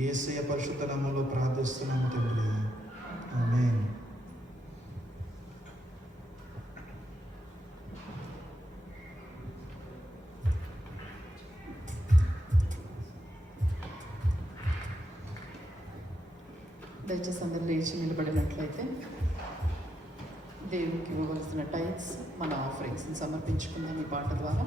యేసయ్య పరిశుద్ధ నామములో ప్రార్థిస్తున్నాము తండ్రి. ఆమేన్. దయచేసి అందరూ లేచి నిలబడినట్లయితే దేవునికి ఇవ్వవలసిన టైల్స్, మన ఆఫరింగ్స్ని సమర్పించుకుందాం ఈ పాట ద్వారా.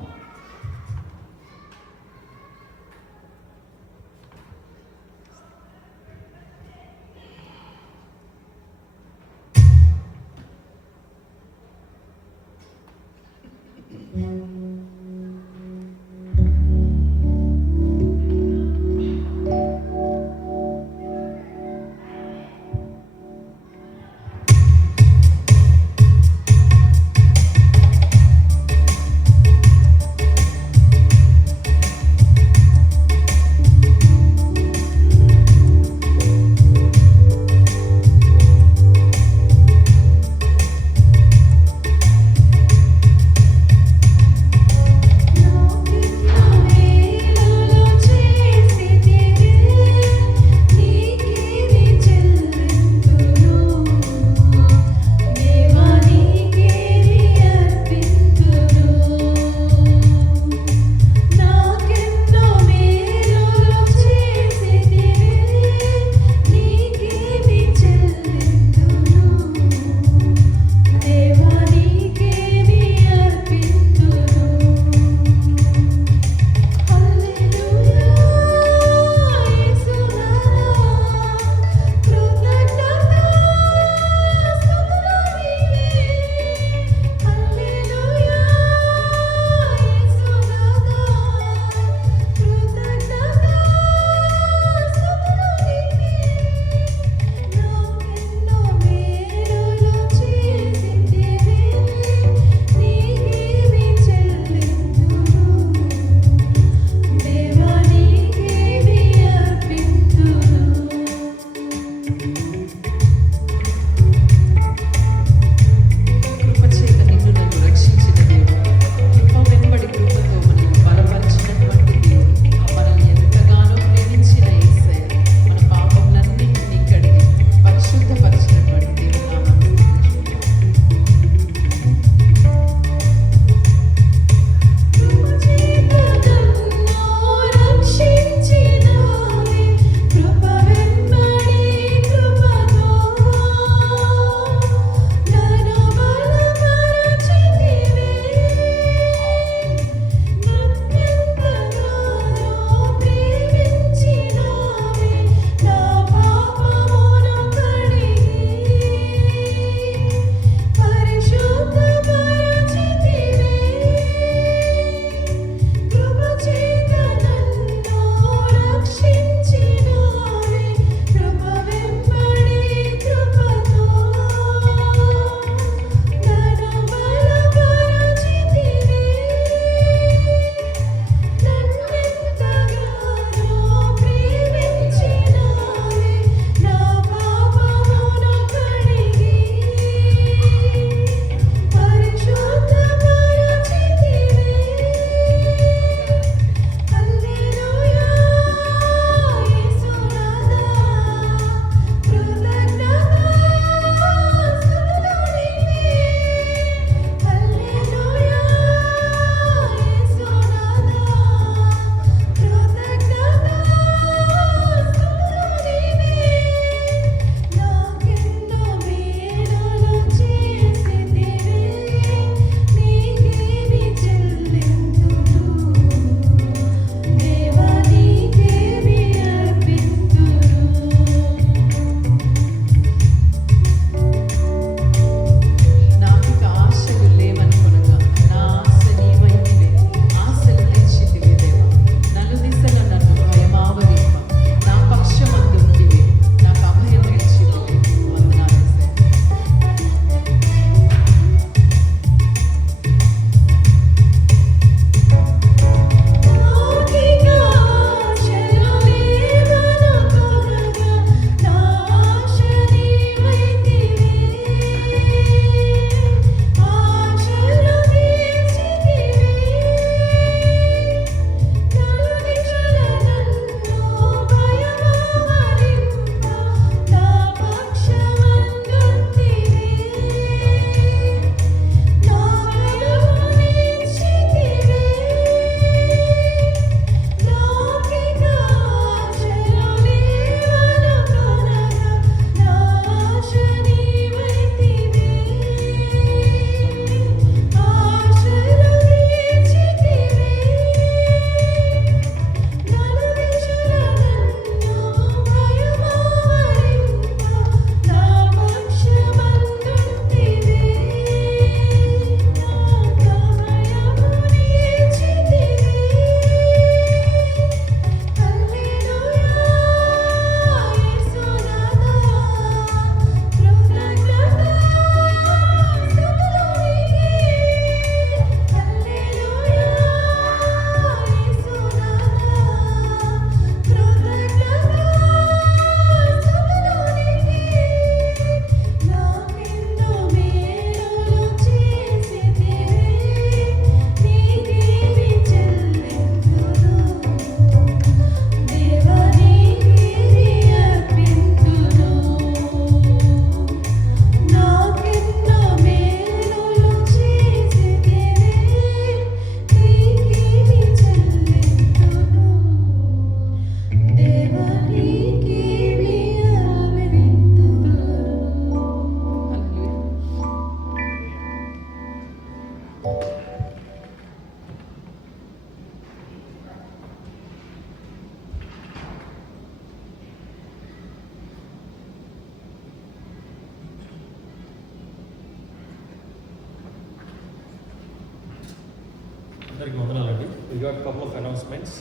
అందరికీ వందనాలండి. We got couple of announcements.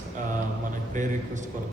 మన ప్రేయర్ రిక్వెస్ట్ కొరకు